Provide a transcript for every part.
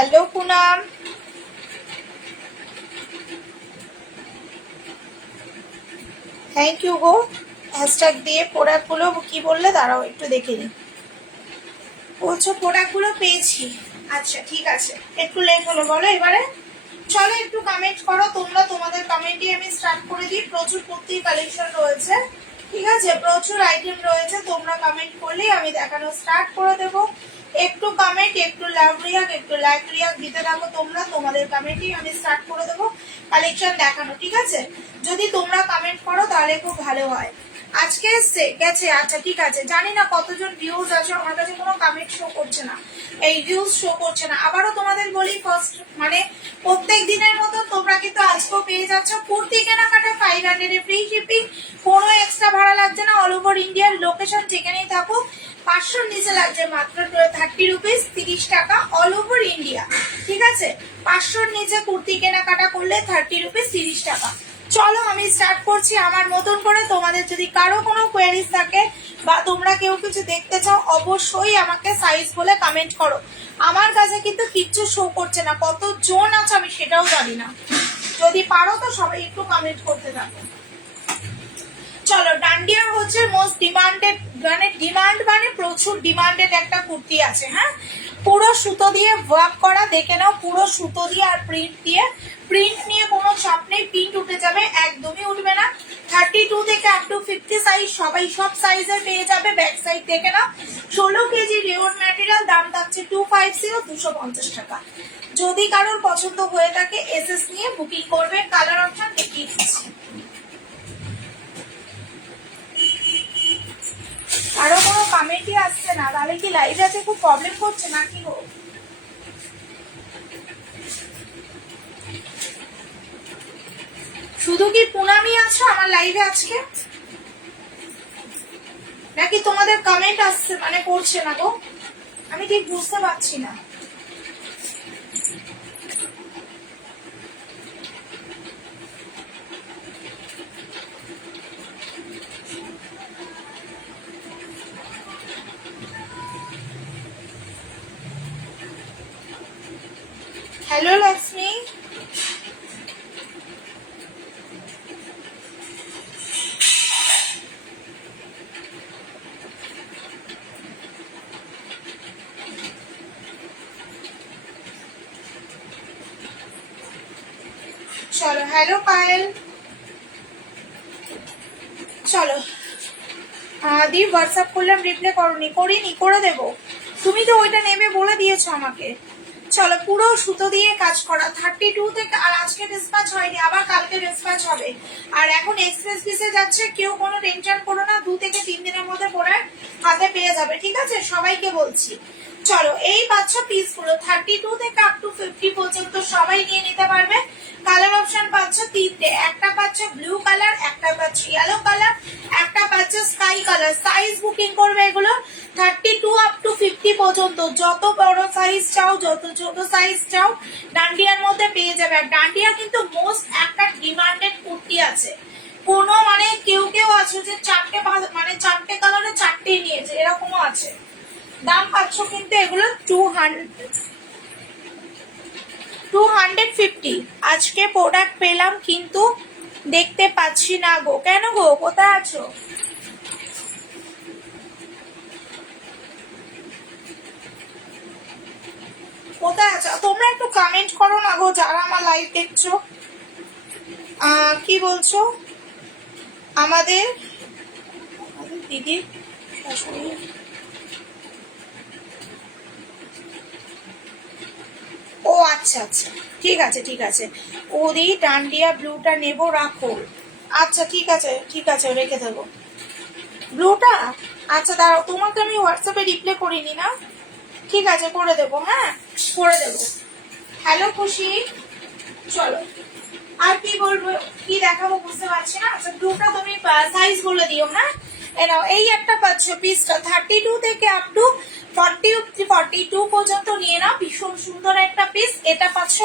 Hello Poonam, thank you গো। Hashtag দিয়ে প্রোডাক্টগুলো কি বললে, দাঁড়াও একটু দেখে নিই। বলছো প্রোডাক্টগুলো পেয়েছি, আচ্ছা ঠিক আছে। একটু লেট হলো বলো এবারে। চলো একটু কমেন্ট করো তোমরা, তোমাদের কমেন্টই আমি স্টার্ট করে দিই। প্রচুর কুর্তি কালেকশন রয়েছে, ঠিক আছে, প্রচুর আইটেম রয়েছে। তোমরা কমেন্ট করলেই আমি দেখানো স্টার্ট করে দেবো। একটু কমেন্ট, একটু লাভ রিয়াক, একটু লাইক রিয়াক দিতে থাকো তোমরা, তোমাদের কমেন্টই আমি স্টার্ট করে দেবো কালেকশন দেখানো, ঠিক আছে। যদি তোমরা কমেন্ট করো তাহলে খুব ভালো হয়। আজকে এসছে গেছে, আচ্ছা ঠিক আছে। জানি না কতজন ভিউজ আছে, আমার কাছে কোনো কমেন্ট শো করছে না, এই ভিউজ শো করছে না। আবারও তোমাদের বলি, ফার্স্ট মানে প্রত্যেক দিনের মতো তোমরা কিন্তু আজকেও পেয়ে যাচ্ছ কুর্তি কেনাকাটা 500 এ ফ্রি শিপিং, কোনো এক্সট্রা ভাড়া লাগছে না। অল ওভার ইন্ডিয়ার লোকেশন যেখানেই থাকুক 500 নিচে লাগছে মাত্র 30 রুপিস, 30 টাকা অল ওভার ইন্ডিয়া, ঠিক আছে। 500 নিচে কুর্তি কেনাকাটা করলে 30 রুপিস, 30 টাকা। চলো আমি স্টার্ট করছি আমার মতন করে। তোমাদের যদি কারো কোনো কোয়েরিজ থাকে বা তোমরা কেউ কিছু দেখতে চাও, অবশ্যই আমাকে সাইজ বলে কমেন্ট করো। আমার কাছে কিন্তু কিচ্ছু শো করছে না, কত জন আছে আমি সেটাও জানি না। যদি পারো তো সবাই একটু কমেন্ট করতে থাকো। চলো, ডান্ডিয়া হচ্ছে মোস্ট ডিমান্ডেড, মানে প্রচুর ডিমান্ডেড একটা কুর্তি আছে। হ্যাঁ, পুরো সুতো দিয়ে ওয়ার্ক করা, দেখে নাও, পুরো সুতো দিয়ে আর প্রিন্ট দিয়ে। প্রিন্ট নিয়ে কোনো চাপ নেই, প্রিন্ট উঠে যাবে, একদমই উঠবে না। 32 থেকে আপ টু 50 সাইজ, সবাই সব সাইজের পেয়ে যাবে। ব্যাক সাইড দেখে নাও, 16 কেজি রেওন ম্যাটেরিয়াল, দাম থাকছে 250, 250 টাকা। যদি কারোর পছন্দ হয়ে থাকে এসএস নিয়ে বুকিং করবে। কালার অপশন দেখিয়ে দিচ্ছি। আরো কোনো কমেন্টই আসছে না, তাহলে কি লাইভ আছে খুব প্রবলেম করছে নাকি গো? শুধু কি পুনামি আছো আমার লাইভে আজকে, নাকি তোমাদের কমেন্ট আসছে মানে করছে না গো? আমি ঠিক বুঝতে পারছি না। হ্যালো লক্ষ্মী, চলো। হ্যালো পায়েল, চলো। দি হোয়াটসঅ্যাপ করলাম, রিপ্লাই করনি, করিনি, করে দেবো। তুমি তো ওইটা নেবে বলে দিয়েছো আমাকে। চলো, পুরো সুতো দিয়ে কাজ করা, 32 থেকে। আর আজকে ডিসপ্যাচ হয়নি, আবার কালকে ডিসপ্যাচ হবে। আর এখন এক্সপ্রেস পিসে যাচ্ছে, কেউ কোনো টেনশন করো না, 2 থেকে 3 দিনের মধ্যে পরে হাতে পেয়ে যাবে, ঠিক আছে, সবাইকে বলছি। চলো, এই পাচ্ছ পিসগুলো 32 থেকে আপ টু 50 পর্যন্ত সবাই নিয়ে নিতে পারবে। কালার অপশন পাচ্ছ 3টে, একটা পাচ্ছ ব্লু কালার, একটা পাচ্ছ ইয়েলো কালার, একটা পাচ্ছ স্কাই কালার। সাইজ বুকিং করবে এগুলো 32 আপ টু 50 পর্যন্ত, যত বড় সাইজ চাও, যত ছোট সাইজ চাও ডান্ডিয়ার মধ্যে পেয়ে যাবে। আর ডান্ডিয়া কিন্তু মোস্ট একটা ডিমান্ডেড কুর্তি আছে। কোনো মানে কেউ কেউ আছে যে 4টে মানে 4টে কালারে 4টেই নিয়েছে, এরকমও আছে। দাম পাচ্ছ কিন্তু এগুলো 250। আজকে প্রোডাক্ট পেলাম কিন্তু দেখতে পাচ্ছি না গো। কেন গো, কোথায় আছো? কোথায় আছো তোমরা? একটু কমেন্ট করো না গো, যারা আমার লাইভ দেখছো। কি বলছো? আমাদের দিদি শাশুড়ি, ও আচ্ছা আচ্ছা, ঠিক আছে ঠিক আছে। ওদি ডান্ডিয়া ব্লুটা নেবো, রাখো। আচ্ছা ঠিক আছে ঠিক আছে, রেখে দেবো ব্লুটা। আচ্ছা দাঁড়াও, তোমাকে আমি হোয়াটসঅ্যাপে রিপ্লাই করিনি না, ঠিক আছে করে দেবো, হ্যাঁ করে দেবো। হ্যালো খুশি, চলো। আর কি বলবো, কি দেখাবো বুঝতে পারছি না। আচ্ছা ব্লুটা তুমি সাইজ বলে দিও, হ্যাঁ। এনাও এই একটা পাচ্ছ পিসটা 32 থেকে আপ টু 42 পর্যন্ত নিয়ে নাও। ভীষণ সুন্দর একটা পিস। এটা পাচ্ছ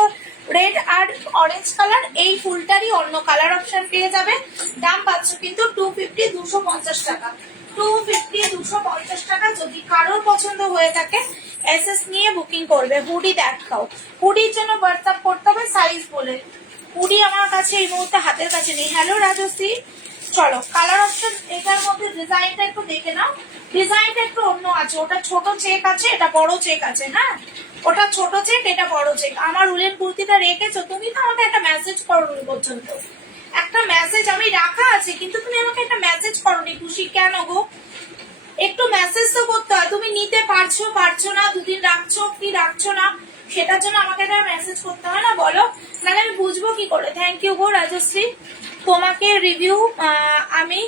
রেড আর অরেঞ্জ কালার, এই ফুলটারই অন্য কালার অপশন পেয়ে যাবে। দাম পাচ্ছ কিন্তু 250, 250 টাকা। 250, 250 টাকা। যদি কারোর পছন্দ হয়ে থাকে এসএস নিয়ে বুকিং করবে। হুডি দেখাও, হুডির জন্য হোয়াটসঅ্যাপ করতে হবে সাইজ বলে। হুডি আমার কাছে এই মুহূর্তে হাতের কাছে নেই। হ্যালো রাজশ্রী, চলো কালার অপশন এটার মধ্যে ডিজাইনটা একটু দেখে নাও। ডিজাইনটা একটু অন্য আছে, ওটা ছোট চেক আছে, এটা বড় চেক আছে। হ্যাঁ, ওটা ছোট চেক, এটা বড় চেক। আমার উলের কুর্তিটা রেখেছো তুমি, তো আমাকে একটা মেসেজ করোনি পর্যন্ত। একটা মেসেজ আমি রাখা আছে, কিন্তু তুমি আমাকে একটা মেসেজ করোনি। খুশি কেন গো? একটু মেসেজ তো করতে হয়। তুমি নিতে পারছো পারছো না, দুদিন রাখছো কি রাখছো না, সেটার জন্য আমাকে একটা মেসেজ করতে হয় না, বলো? নাহলে আমি বুঝবো কি করে? থ্যাংক ইউ গো রাজশ্রী, তোমাকে রিভিউ আমি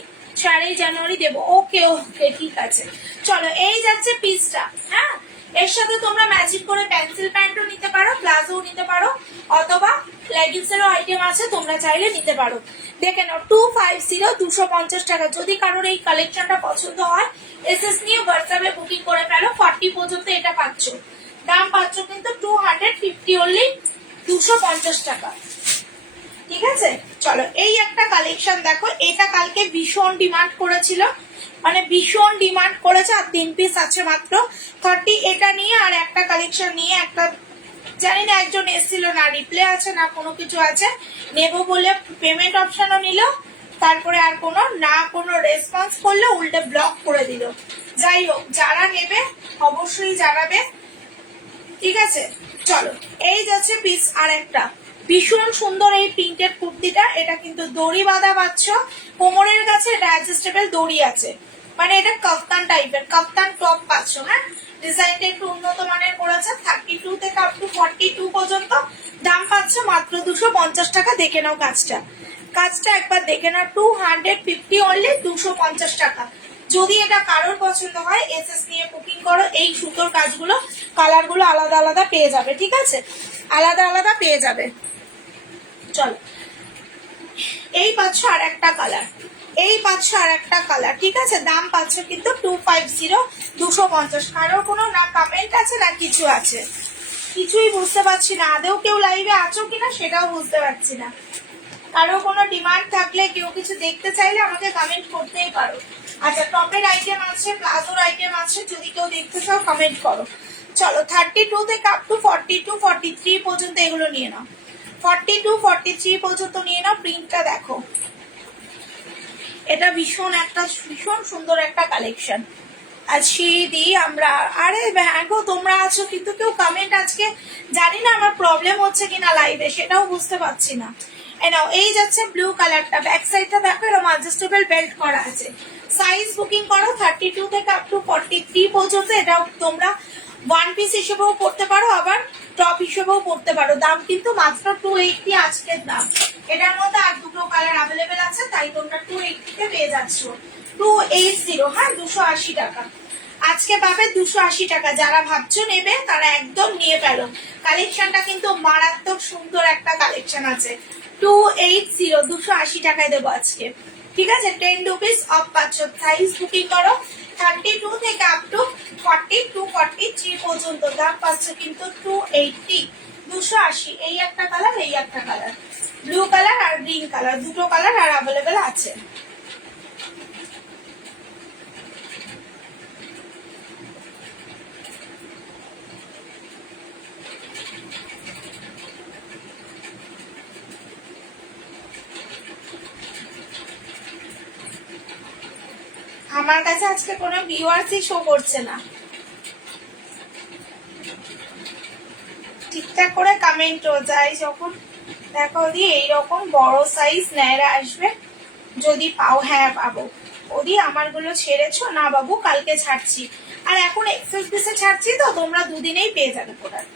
4 জানুয়ারি দেবো। ওকে ওকে, ঠিক আছে। চলো, এই যাচ্ছে পিসটা। হ্যাঁ, এর সাথে তোমরা ম্যাচিং করে পেন্সিল প্যান্টও নিতে পারো, প্লাজো নিতে পারো, অথবা লেগিংস এরও আইটেম আছে, তোমরা চাইলে নিতে পারো। দেখে নাও 250, 250 টাকা। যদি কারোর এই কালেকশনটা পছন্দ হয়, এসএস নিয়ে হোয়াটসঅ্যাপে বুকিং করে ফেলো। 40 পর্যন্ত এটা পাচ্ছ। দাম পাচ্ছ কিন্তু 250 অনলি, 250 টাকা। ঠিক আছে, চলো এই একটা কালেকশন দেখো। এটা কালকে ভীষণ ডিমান্ড করেছিল, মানে ভীষণ ডিমান্ড করেছে। আর 3 পিস আছে মাত্র 30। এটা নিয়ে আর একটা কালেকশন নিয়ে একটা, জানি না একজন এসেছিল না, রিপ্লে আছে না কোনো কিছু আছে, নেবো বলে পেমেন্ট অপশনও নিল, তারপরে আর কোনো রেসপন্স করলে উল্টে ব্লক করে দিল। যাই হোক, যারা নেবে অবশ্যই জানাবে। ঠিক আছে, চলো এই যাচ্ছে পিস আর একটা। ভীষণ সুন্দর এই প্রিন্টেড কুর্তিটা। এটা কিন্তু দড়ি বাঁধা পাচ্ছ, কোমরের কাছে এটা অ্যাডজাস্টেবল দড়ি আছে, মানে এটা কাফতান টাইপের, কাফতান টপ পাচ্ছ। হ্যাঁ, ডিজাইনটা একটু উন্নত মানের করেছে। 32 থেকে আপ টু 42 পর্যন্ত। দাম পাচ্ছ মাত্র 250 টাকা। দেখে নাও কাজটা, কাজটা একবার দেখে নাও। 250 অনলি, 250 টাকা। যদি এটা কারোর পছন্দ হয়, এসএস নিয়ে বুকিং করো। এই সুতোর কাজগুলো, কালারগুলো আলাদা আলাদা পেয়ে যাবে। ঠিক আছে, আলাদা আলাদা পেয়ে যাবে। চলো, এই পাচ্ছ আর একটা কালার, এই পাচ্ছ আর একটা কালার। ঠিক আছে, দাম পাচ্ছ কিন্তু 250, 250। কারোর কোনো না কমেন্ট আছে না কিছু আছে, কিছুই বুঝতে পারছি না। আদেও কেউ লাইভে আছো কিনা সেটাও বুঝতে পারছি না। কারো কোনো ডিমান্ড থাকলে, কেউ কিছু দেখতে চাইলে আমাকে কমেন্ট করতেই পারো। আচ্ছা, টপের আইটেম আছে, প্লাজোর আইটেম আছে, যদি কেউ দেখতে চাও কমেন্ট করো। চলো, 32 থেকে আপ টু 42, 43 পর্যন্ত এগুলো নিয়ে নাও। 42, 43 পর্যন্ত নিয়ে নাও। প্রিন্টটা দেখো, এটা ভীষণ সুন্দর একটা কালেকশন। আছি দি আমরা, আরে হ্যাঁ গো, তোমরা আছো কিন্তু কেউ কমেন্ট আজকে, জানি না আমার প্রবলেম হচ্ছে কিনা লাইভে, সেটাও বুঝতে পারছি না। নাও, এই যাচ্ছে ব্লু কালারটা। ব্যাক সাইডটা দেখো, এরকম অ্যাডজাস্টেবল বেল্ট করা আছে। সাইজ বুকিং করো 32 থেকে আপ টু 43 পর্যন্ত। এটাও তোমরা ওয়ান পিস হিসেবেও পড়তে পারো, আবার টপ হিসেবেও পড়তে পারো। দাম কিন্তু মাত্র 280 আজকের দাম। এটার মধ্যে আর দুটো কালার অ্যাভেলেবেল আছে, তাই তোমরা 280 তে পেয়ে যাচ্ছ। 280, হ্যাঁ, 280 টাকা আজকে পাবে। 280 টাকা। যারা ভাবছো নেবে তারা একদম নিয়ে ফেলো। কালেকশনটা কিন্তু মারাত্মক সুন্দর একটা কালেকশন আছে। 280, 280 টাকায় দেবো আজকে। ঠিক আছে, 10 রুপিস অফ পাচ্ছ। সাইজ বুকিং করো 32 থেকে আপ টু 42, 43 পর্যন্ত। দাম পাচ্ছ কিন্তু 280, 280। এই একটা কালার, এই একটা কালার, ব্লু কালার আর গ্রিন কালার, দুটো কালার আর অ্যাভেলেবেল আছে। আমার কাছে আজকে কোনো ভিউয়ার্সই শো করছে না। ঠিকঠাক করে কমেন্টও যায় যখন দেখো দি। এইরকম বড় সাইজ ন্যাড়া আসবে যদি পাও। হ্যাঁ পাবো। ওদি আমারগুলো ছেড়েছো না বাবু, কালকে ছাড়ছি। আর এখন এক্সেস পিসে ছাড়ছি, তো তোমরা দুদিনেই পেয়ে যাবে প্রোডাক্ট।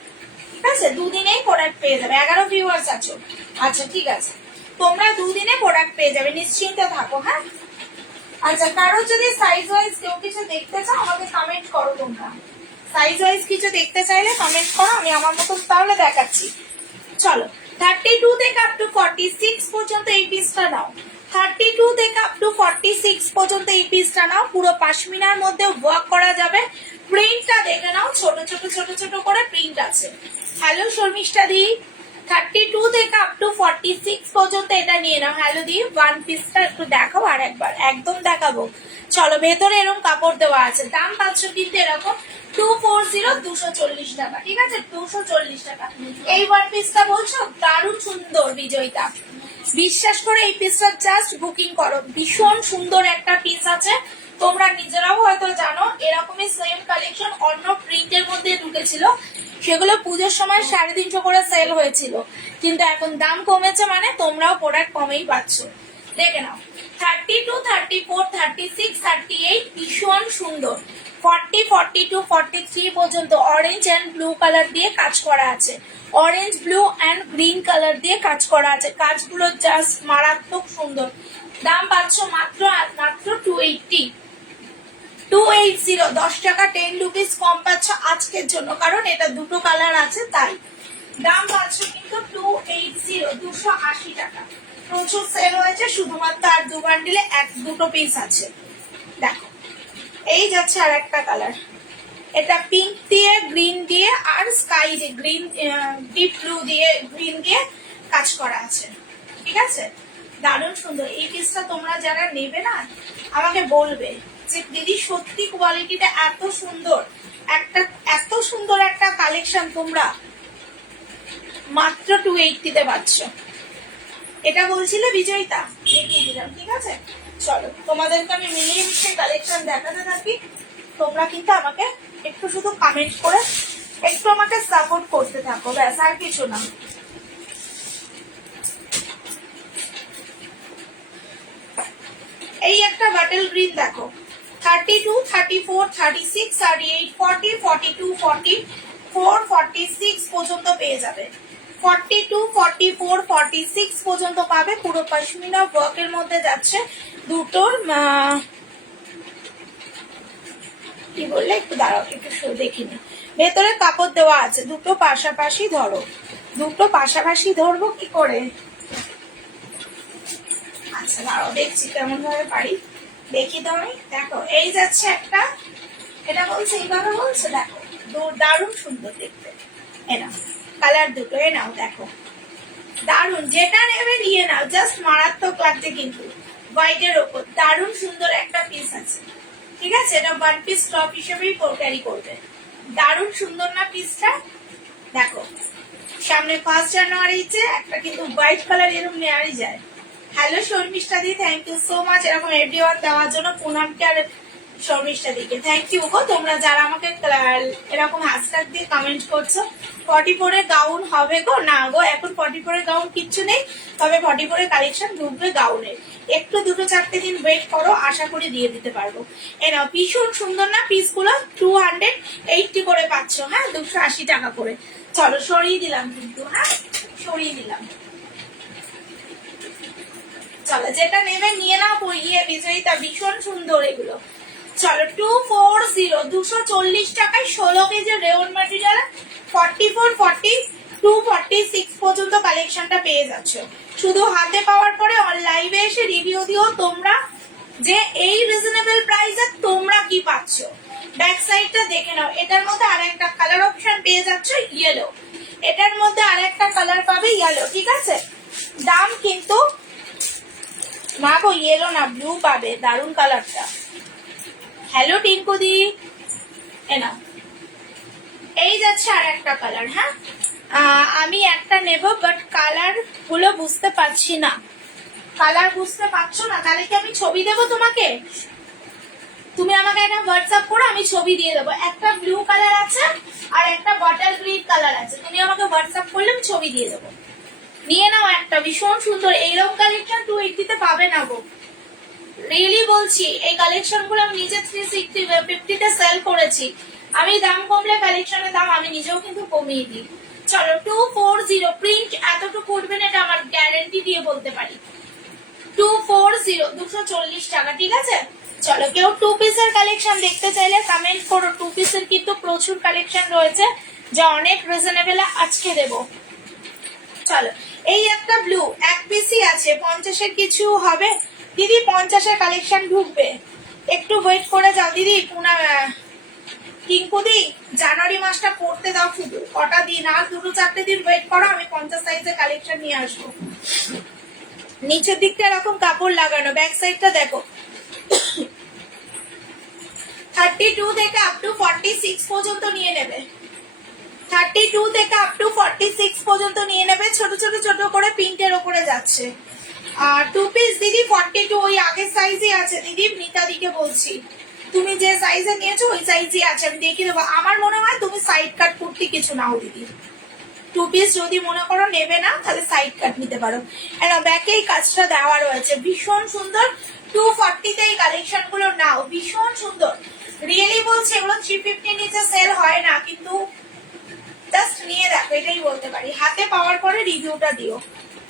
ঠিক আছে, দুদিনেই প্রোডাক্ট পেয়ে যাবে। 11 ভিউয়ার্স আছো। আচ্ছা ঠিক আছে, তোমরা দুদিনে প্রোডাক্ট পেয়ে যাবে, নিশ্চিন্তে থাকো। হ্যাঁ, আচ্ছা, কারো যদি সাইজ ওয়াইজ কেউ কিছু দেখতে চাও আমাকে কমেন্ট করো। তোমরা সাইজ ওয়াইজ কিছু দেখতে চাইলে কমেন্ট করো, আমি আমার মতো তাহলে দেখাচ্ছি। চলো, 32 থেকে আপ টু 46 পর্যন্ত এই পিসটা নাও। 32 থেকে আপ টু 46 পর্যন্ত এই পিসটা নাও। পুরো পাশমিনার মধ্যে ওয়ার্ক করা যাবে। প্রিন্টটা দেখে নাও, ছোট ছোট ছোট ছোট করে প্রিন্ট আছে। হ্যালো শর্মিষ্ঠা দি, 32 থেকে আপ টু 46 পর্যন্ত এটা নিয়ে নাও। হ্যালো দি, ওয়ান পিসটা একটু দেখাও আর একবার, একদম দেখাবো। চলো, ভেতরে এরকম কাপড় দেওয়া আছে, দাম পাচ্ছ কিন্তু এরকম 240, 240 টাকা, ঠিক আছে, 240 টাকা। এই ওয়ান পিসটা বলছো দারুণ সুন্দর বিজয়িতা, বিশ্বাস করে এই পিসটা জাস্ট বুকিং করো, ভীষণ সুন্দর একটা পিস আছে। তোমরা নিজেরাও হয়তো জানো এরকমই সেম কালেকশন অন্য প্রিন্টের মধ্যে ঢুকেছিল, সেগুলো পুজোর সময় 350 করে সেল হয়েছিল, কিন্তু এখন দাম কমেছে, মানে তোমরাও প্রোডাক্ট কমেই পাচ্ছ। দেখে নাও, 32, 34, 36, 38 ভীষণ সুন্দর। 40, 42, 43 পর্যন্ত অরেঞ্জ অ্যান্ড ব্লু কালার দিয়ে কাজ করা আছে, orange blue and green colour দিয়ে কাজ করা আছে, কাজগুলো জাস্ট মারাত্মক সুন্দর। দাম পাচ্ছ মাত্র 280, 280, 10 টাকা 10 রুপিস কম পাচ্ছ আজকের জন্য, কারণ এটা দুটো কালার আছে তাই। দাম পাচ্ছ কিন্তু 280, 280 টাকা। প্রচুর সেল হয়েছে, শুধুমাত্র আর দু বান্ডিলে দুটো পিস আছে। দেখো, এই যাচ্ছে আর একটা কালার, এটা পিঙ্ক দিয়ে, গ্রিন দিয়ে আর স্কাই দিয়ে, গ্রিন ডিপ ব্লু দিয়ে, গ্রিন দিয়ে কাজ করা আছে, ঠিক আছে, দারুণ সুন্দর। এই পিসটা তোমরা যারা নেবে না আমাকে বলবে যে দিদি সত্যি কোয়ালিটিটা এত সুন্দর, এত সুন্দর একটা কালেকশন তোমরা মাত্র 280 তে পাচ্ছ। এটা বলছিলে বিজয়িতা, দেখিয়ে দিলাম, ঠিক আছে। চলো, তোমাদেরকে আমি মিলিয়ে মিশিয়ে কালেকশন দেখাতে থাকি, তোমরা কিন্তু আমাকে একটু শুধু কমেন্ট করে একটু আমাকে সাপোর্ট করতে থাকো, ব্যাস, আর কিছু না। এই একটা বাটল গ্রিন দেখো, 32, 34, 36, 38, 40, 42, 44, 46 পর্যন্ত পেয়ে যাবে। 42, 44, 46 পর্যন্ত পাবে, পুরো পশমিনা ওয়ার্কের মধ্যে যাচ্ছে। দুটোর কি বললে, একটু দাঁড়াও, একটু দেখিনি, ভেতরে কাপড় দেওয়া আছে, দুটো পাশাপাশি ধরো, দুটো পাশাপাশি ধরবো কি করে, আচ্ছা দাঁড়াও দেখছি কেমন ভাবে পারি, দেখি তো আমি। দেখো, এই যাচ্ছে একটা, এটা বলছে এইভাবে বলছে, দেখো দারুণ সুন্দর দেখতে, এ নাও কালার দুটো, এ নাও দেখো, দারুণ, যেটা নেবে নিয়ে নাও, জাস্ট মারাত্মক লাগছে কিন্তু, হোয়াইটের ওপর দারুণ সুন্দর একটা পিস আছে, ঠিক আছে, এটা ওয়ান পিস টপ হিসেবেই ক্যারি করবে, দারুণ সুন্দর না পিসটা। দেখো, সামনে 1 জানুয়ারিতে একটা কিন্তু হোয়াইট কালার এরকম নেওয়ারই যায়। হ্যালো শর্মিষ্ঠা দি, থ্যাংক ইউ সো মাচ এরকম এভরিওয়ান দেওয়ার জন্য, পুনামকে আর শর্মিষ্ঠা দিকে থ্যাংক ইউ গো, তোমরা যারা আমাকে এরকম হ্যাশট্যাগ দিয়ে কমেন্ট করছো। 44 এর গাউন হবে গো, না গো এখন 44 এর গাউন কিচ্ছু নেই, তবে 44 এর কালেকশন ঢুকবে গাউনের, একটু 2-4 দিন ওয়েট করো, আশা করি দিয়ে দিতে পারবো। এনাও ভীষণ সুন্দর না পিসগুলো, 280 করে পাচ্ছ, হ্যাঁ, 280 টাকা করে। চলো সরিয়ে দিলাম কিন্তু, হ্যাঁ সরিয়ে দিলাম। চলো, যেটা নেবে নিয়ে নাও, ইয়ে বিজয়িতা ভীষণ সুন্দর এগুলো। চলো, 240, 240 টাকায় 16 কেজি রেওন ম্যাটেরিয়াল, 44, 42, 46 পর্যন্ত কালেকশনটা পেয়ে যাচ্ছ। শুধু হাতে পাওয়ার পরে লাইভে এসে রিভিউ দিও তোমরা যে এই রিজনেবল প্রাইসে তোমরা কি পাচ্ছ। ব্যাক সাইডটা দেখে নাও, এটার মধ্যে আরেকটা কালার অপশন পেয়ে যাচ্ছ ইয়েলো, এটার মধ্যে আরেকটা কালার পাবে ইয়েলো, ঠিক আছে। দাম কিন্তু মা গো ইয়েলো না, ব্লু পাবে, দারুন কালারটা। হ্যালো টিঙ্কু দি, এনা এই যাচ্ছে আর একটা কালার, হ্যাঁ আমি একটা নেব, বাট কালার গুলো বুঝতে পারছি না, কালার বুঝতে পারছো না, তাহলে কি আমি ছবি দেবো তোমাকে, তুমি আমাকে একটা হোয়াটসঅ্যাপ করো, আমি ছবি দিয়ে দেবো। একটা ব্লু কালার আছে আর একটা বটল গ্রিন কালার আছে, তুমি আমাকে হোয়াটসঅ্যাপ করলে আমি ছবি দিয়ে দেবো, নিয়ে নাও একটা, ভীষণ সুন্দর। এইরকম কালেকশন 280 তে পাবে না গো, রিয়েলি বলছি, এই কালেকশন গুলো আমি নিজে 350 তে সেল করেছি, আমি দাম কমলে কালেকশনের দাম আমি নিজেও কিন্তু কমিয়ে দিই। চলো, 240 প্রিন্ট এতটুকু উঠবে না, এটা আমার গ্যারেন্টি দিয়ে বলতে পারি। 240, 240 টাকা, ঠিক আছে। চলো, কেউ 2 পিসের কালেকশন দেখতে চাইলে কমেন্ট করো, 2 পিসের কিন্তু প্রচুর কালেকশন রয়েছে, যা অনেক রিজনেবল আজকে দেবো। চলো, এই একটা ব্লু, এক পিসই আছে, 50-এর কিছু হবে দিদি, 50-এর কালেকশন ঢুকবে, একটু ওয়েট করে যাও দিদি, টিঙ্কুদি জানুয়ারি মাসটা করতে দাও, শুধু কটা দিন, আর 2-4 দিন ওয়েট করো, আমি 50 সাইজের কালেকশন নিয়ে আসবো। নিচের দিকটা এরকম কাপড় লাগানো, ব্যাক সাইডটা দেখো। 32 থেকে আপ টু 46 পর্যন্ত নিয়ে নেবে, 32 থেকে আপ টু 46 পর্যন্ত নিয়ে নেবে। ছোট ছোট ছোট করে প্রিন্টের ওপরে যাচ্ছে। আর 2 পিস দিদি 42 ওই আগের সাইজই আছে দিদি, মিতাদিকে বলছি, তুমি যে সাইজে নিয়েছো ওই সাইজই আছে, আমি দেখিয়ে দেবো। আমার মনে হয় তুমি সাইড কাট কুর্তি কিছু নাও দিদি, 2 পিস যদি মনে করো নেবে না তাহলে সাইড কাট নিতে পারো। আর ব্যাকে এই কাজটা দেওয়া রয়েছে, ভীষণ সুন্দর। 240 তে এই কালেকশন গুলো নাও, ভীষণ সুন্দর। রিয়েলি বলছি এগুলো 350 নিচে সেল হয় না, কিন্তু জাস্ট নিয়ে দেখো, এটাই বলতে পারি। হাতে পাওয়ার পরে রিভিউটা দিও,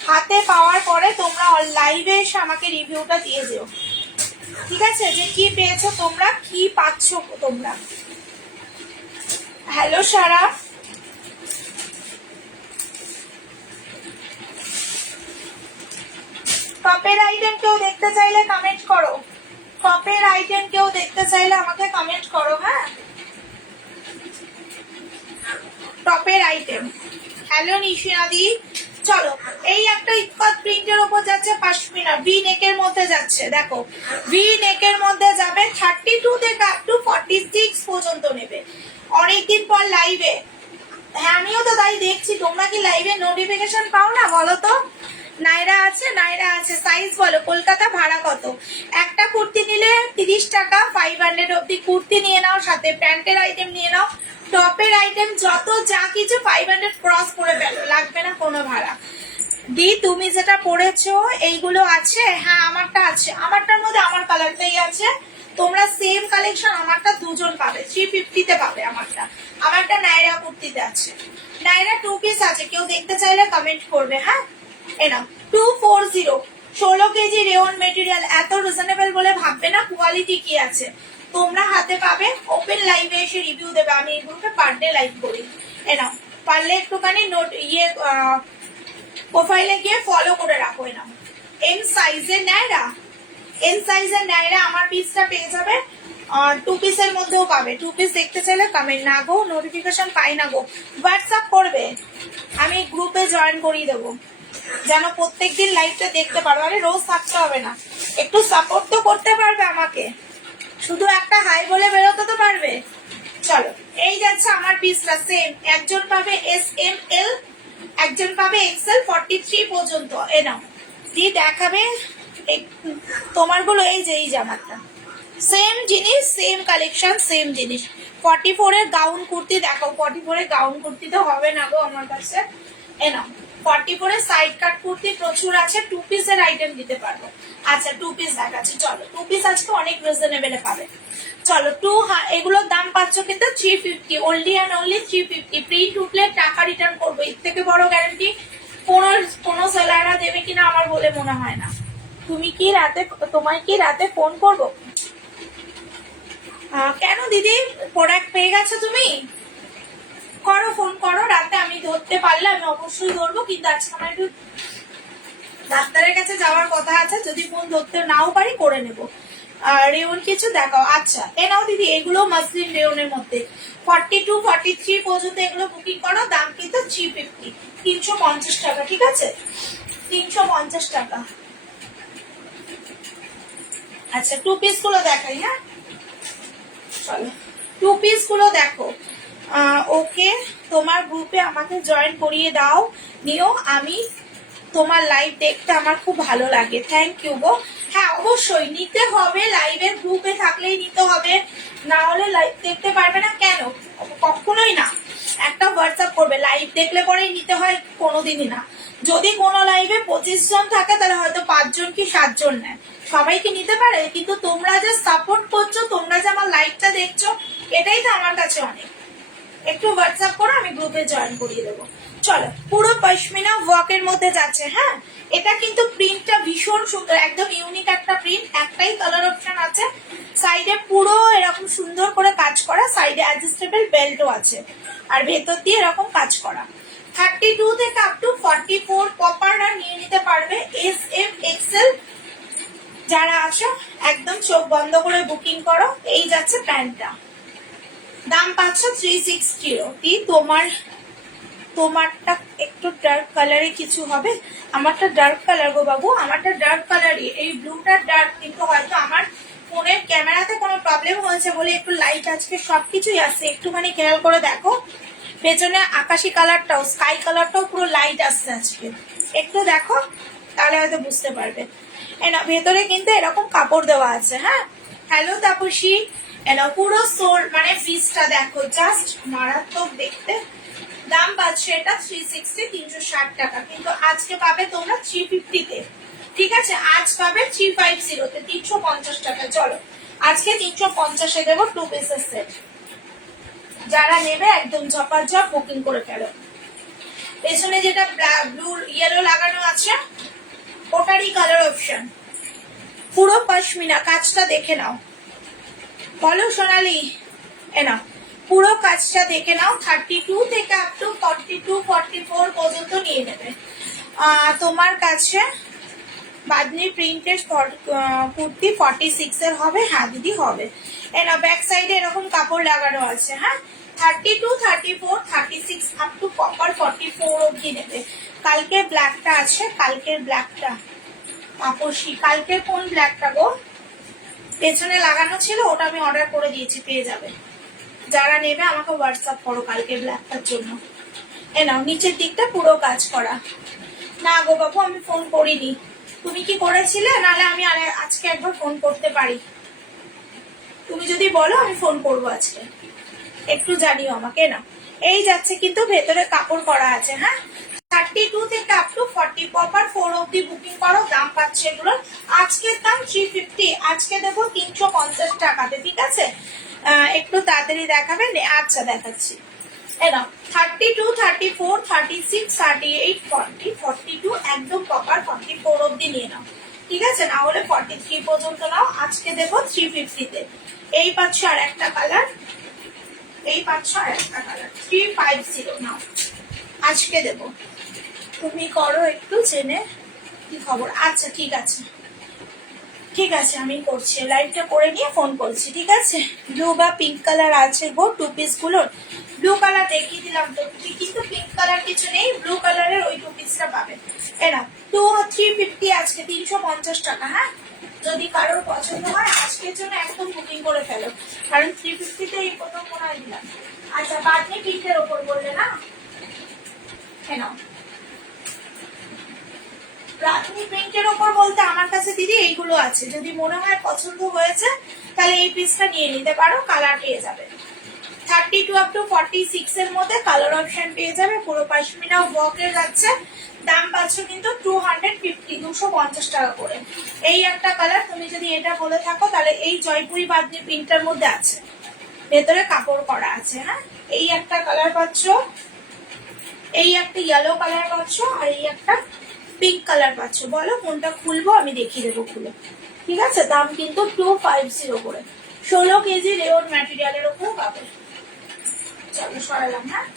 হাতে পাওয়ার পরে তোমরা লাইভে এসে আমাকে রিভিউটা দিয়ে দিও, ঠিক আছে? যে কি পেয়েছো তোমরা, কি পাচ্ছ তোমরা। হ্যালো সারা, টপের আইটেম কেউ দেখতে চাইলে কমেন্ট করো, টপের আইটেম কেউ দেখতে চাইলে আমাকে কমেন্ট করো। হ্যাঁ, টপের আইটেম। হ্যালো নিশিয়াদি, চলো এই একটা ইস্পাত প্রিন্টের উপর যাচ্ছে পাশমিনা, ভি নেকের মধ্যে যাচ্ছে, দেখো ভি নেকের মধ্যে যাবে। 32 থেকে আপ টু 46 পর্যন্ত নেবে। অনেকদিন পর লাইভে, হ্যাঁ আমিও তো তাই দেখছি, তোমরা কি লাইভে নোটিফিকেশন পাও না বলো তো? নাইরা আছে, নাইরা আছে, সাইজ বলো। কলকাতা ভাড়া কত? একটা কুর্তি নিলে 30 টাকা, 500 অব্দি কুর্তি নিয়ে নাও, সাথে প্যান্টের আইটেম নিয়ে নাও, টপের আইটেম যত যা কিছু 500 ক্রস করে ফেলো, লাগবে না কোনো ভাড়া। দি তুমি যেটা পড়েছো এইগুলো আছে? হ্যাঁ আমারটা আছে, আমারটার মধ্যে আমার কালারটাই আছে। তোমরা সেম কালেকশন আমারটা দুজন পাবে, 350 তে পাবে আমারটা। আমারটা নাইরা কুর্তিতে আছে, নাইরা 2 পিস আছে, কেউ দেখতে চাইলে কমেন্ট করবে। হ্যাঁ এনাও 240, 16 কেজি রেওন মেটেরিয়াল, এত রিজনেবল বলে ভাববে না, কোয়ালিটি কি আছে তোমরা হাতে পাবে। ওপেন লাইভে এসে রিভিউ দেবে, আমি এই গ্রুপে পার ডে লাইভ করি। এনাও পারলে একটুখানি নোট প্রোফাইলে গিয়ে ফলো করে রাখো। এনাও এম সাইজের নাইরা, এম সাইজের নাইরা আমার পিসটা পেয়ে যাবে। 2 পিসের মধ্যেও পাবে, 2 পিস দেখতে চাইলে কমেন্ট না গো, নোটিফিকেশন পাই না গো, হোয়াটসঅ্যাপ করবে, আমি গ্রুপে জয়েন করিয়ে দেবো, যেন প্রত্যেকদিন লাইভটা দেখতে পারো। আরে রোজ থাকতে হবে না, একটু সাপোর্ট তো করতে পারবে আমাকে, শুধু একটা হাই বলে বেরোতে তো পারবে। চলো এই যাচ্ছে আমার পিসটা, সেম একজন পাবে এস এম এল, একজন পাবে এক্সেল 43 পর্যন্ত। এ নাও দি দেখাবে তোমার গুলো, এই যে এই জামাটা সেম জিনিস, সেম কালেকশন, সেম জিনিস। 44 এর গাউন কুর্তি দেখো, 44 এর গাউন কুর্তি তো হবে না গো আমার কাছে। এ নাও 44 এর সাইড কাট কুর্তি প্রচুর আছে, 2 পিসের আইটেম দিতে পারবো। আচ্ছা 2 পিস দেখাচ্ছি, চলো 2 পিস আজকে অনেক রিজনেবলে পাবে। চলো এগুলোর দাম পাচ্ছ কিন্তু 350, অনলি অ্যান্ড অনলি 350। প্রিন্ট উঠলে টাকা রিটার্ন করবো, এর থেকে বড় গ্যারান্টি কোনো সেলাররা দেবে কিনা আমার বলে মনে হয় না। তুমি কি রাতে, তোমায় কি রাতে ফোন করবো? কেন দিদি, প্রোডাক্ট পেয়ে গেছো তুমি? করো, ফোন করো রাতে, আমি ধরতে পারলে আমি অবশ্যই ধরবো, কিন্তু আজকে আমার একটু ডাক্তারের কাছে যাওয়ার কথা আছে, যদি ফোন ধরতে নাও পারি করে নেবো। রেওন কিছু দেখাও। আচ্ছা এ নাও দিদি, এগুলো মাসলিন রেওনের মধ্যে 42, 43 পর্যন্ত এগুলো বুকিং করো, দাম কিন্তু 350, 350 টাকা, ঠিক আছে 350 টাকা। আচ্ছা 2 পিস গুলো দেখাই। হ্যাঁ চলো 2 পিস গুলো দেখো। ওকে তোমার গ্রুপে আমাকে জয়েন করিয়ে দাও, নিও, আমি তোমার লাইভ দেখতে আমার খুব ভালো লাগে, থ্যাংক ইউ গো। হ্যাঁ অবশ্যই নিতে হবে, লাইভের গ্রুপে থাকলেই নিতে হবে, না হলে লাইভ দেখতে পারবে না। কেন? কখনোই না, একটা হোয়াটসঅ্যাপ করবে, লাইভ দেখলে পরেই নিতে হয়, কোনোদিনই না। যদি কোনো লাইভে 25 জন থাকে তাহলে হয়তো 5 জন কি 7 জন নেয়, সবাইকে নিতে পারে, কিন্তু তোমরা যে সাপোর্ট করছো, তোমরা যে আমার লাইভটা দেখছো, এটাই তো আমার কাছে অনেক। একটু হোয়াটসঅ্যাপ করো, আমি গ্রুপে জয়েন করিয়ে দেবো। চলো পুরো পশমিনা ওয়ার্কের মধ্যে যাচ্ছে। হ্যাঁ এটা কিন্তু প্রিন্টটা ভীষণ সুন্দর, একদম ইউনিক একটা প্রিন্ট, একটাই কালার অপশন আছে, সাইডে পুরো এরকম সুন্দর করে কাজ করা, সাইডে অ্যাডজাস্টেবল বেল্টও আছে, আর ভেতর দিয়ে এরকম কাজ করা। 32 থেকে আপ টু 44 পপাররা নিয়ে নিতে পারবে, এস এম এক্সেল যারা আসো একদম চোখ বন্ধ করে বুকিং করো। এই যাচ্ছে প্যান্টটা, দাম পাচ্ছ 360। তোমারটা একটু ডার্ক কালারে কিছু হবে, আমারটা ডার্ক কালার গো বাবু, আমারটা ডার্ক কালারই, এই ব্লুটা ডার্ক, কিন্তু হয়তো আমার ফোনের ক্যামেরাতে কোনো প্রবলেম হয়েছে বলে একটু লাইট আজকে সবকিছুই আসছে, একটুখানি খেয়াল করে দেখো। পেছনে আকাশি কালারটাও, স্কাই কালারটাও পুরো লাইট আসছে আজকে, একটু দেখো তাহলে হয়তো বুঝতে পারবে। এনা ভেতরে কিন্তু এরকম কাপড় দেওয়া আছে। হ্যাঁ, হ্যালো তাপসী। এনা পুরো সোল মানে পিসটা দেখো, জাস্ট মারাত্মক দেখতে। দাম পাচ্ছে এটা 360, 360 টাকা, কিন্তু আজকে পাবে তোমরা 350-তে। ঠিক আছে, আজ পাবে 350-তে, 350 টাকা। চলো আজকে 350-এ দেবো 2 পিসের সেট। যারা নেবে একদম ঝপাঝপ বুকিং করে ফেলো। পেছনে যেটা ব্লু ইয়েলো লাগানো আছে ওটারই কালার অপশন, পুরো পশমিনা। কাজটা দেখে নাও, বলো সোনালি। এনা পুরো কাজটা দেখে নাও, 32 থেকে আপ টু 42, 44 পর্যন্ত নিয়ে নেবে। তোমার কাছে বাদনি প্রিন্টের কুর্তি 46 এর হবে। হ্যাঁ দিদি হবে। এনা ব্যাক সাইডে এরকম কাপড় লাগানো আছে। হ্যাঁ, 32, 34, 36 আপ টু প্রপার 44 অবধি নেবে। কালকে ব্ল্যাকটা আছে, কালকের ব্ল্যাকটা তাপসী, কালকের কোন ব্ল্যাকটা গো? পেছনে লাগানো ছিল, ওটা আমি অর্ডার করে দিয়েছি, পেয়ে যাবে। যারা নেবে আমাকে হোয়াটসঅ্যাপ করো কালকে ব্ল্যাকটার জন্য। এ নাও, নিচের দিকটা পুরো কাজ করা। না গো বাবু, আমি ফোন করিনি। তুমি কি করেছিলে? নাহলে আমি আজকে একবার ফোন করতে পারি, তুমি যদি বলো আমি ফোন করবো আজকে, একটু জানিও আমাকে। না এই যাচ্ছে, কিন্তু ভেতরে কাপড় করা আছে। হ্যাঁ, 32 থেকে আপ টু 40 প্রপার 4 অবধি বুকিং করো। দাম পাচ্ছে এগুলোর আজকের দাম 350, আজকে দেবো 350 টাকাতে। ঠিক আছে, একটু তাড়াতাড়ি দেখাবে। আচ্ছা দেখাচ্ছি। এনাও 32, 34, 36, 38, 40, 42 একদম প্রপার 44 অবধি নিয়ে নাও। ঠিক আছে, না হলে 43 পর্যন্ত নাও। আজকে দেবো 350-তে। এই পাচ্ছ আর একটা কালার, এই পাচ্ছ আর একটা কালার, 350 নাও। আজকে দেবো, তুমি করো একটু চেনে কি খবর। আচ্ছা ঠিক আছে, ঠিক আছে আমি করছি, লাইভটা করে নিয়ে ফোন করছি। ঠিক আছে, ব্লু বা পিঙ্ক কালার আছে গো 2 পিস গুলোর। ব্লু কালার দেখিয়ে দিলাম তো, কিন্তু পিঙ্ক কালার কিছু নেই, ব্লু কালারের ওই 2 পিসটা পাবে। এরা 350 আজকে, 350 টাকা। হ্যাঁ, যদি কারোর পছন্দ হয় আজকের জন্য একদম বুকিং করে ফেলো, কারণ 350-তে এই প্রথম মনে হয় দিলাম। আচ্ছা, বাদনি পিঙ্কের ওপর বললে না, কেন রাতনি প্রিন্টের ওপর বলতে আমার কাছে দিদি এইগুলো আছে, যদি মনে হয় পছন্দ হয়েছে তাহলে এই পিসটা নিয়ে নিতে পারো, কালার পেয়ে যাবে। 32 আপ টু 46 এর মধ্যে কালার অপশন পেয়ে যাবে, পুরো পশমিনা ওয়ার্কের যাচ্ছে। দাম পাচ্ছ কিন্তু 250, 250 টাকা করে। এই একটা কালার, তুমি যদি এটা বলে থাকো তাহলে এই জয়পুরি বাদনি প্রিন্টার মধ্যে আছে, ভেতরে কাপড় করা আছে। হ্যাঁ, এই একটা কালার পাচ্ছ, এই একটা ইয়েলো কালার পাচ্ছ, আর এই একটা পিঙ্ক কালার পাচ্ছ। বলো কোনটা খুলবো, আমি দেখিয়ে দেবো খুলে। ঠিক আছে, দাম কিন্তু 250 করে, 16 কেজি রেওন ম্যাটেরিয়ালের উপর পাবে। চলো সরালাম। হ্যাঁ,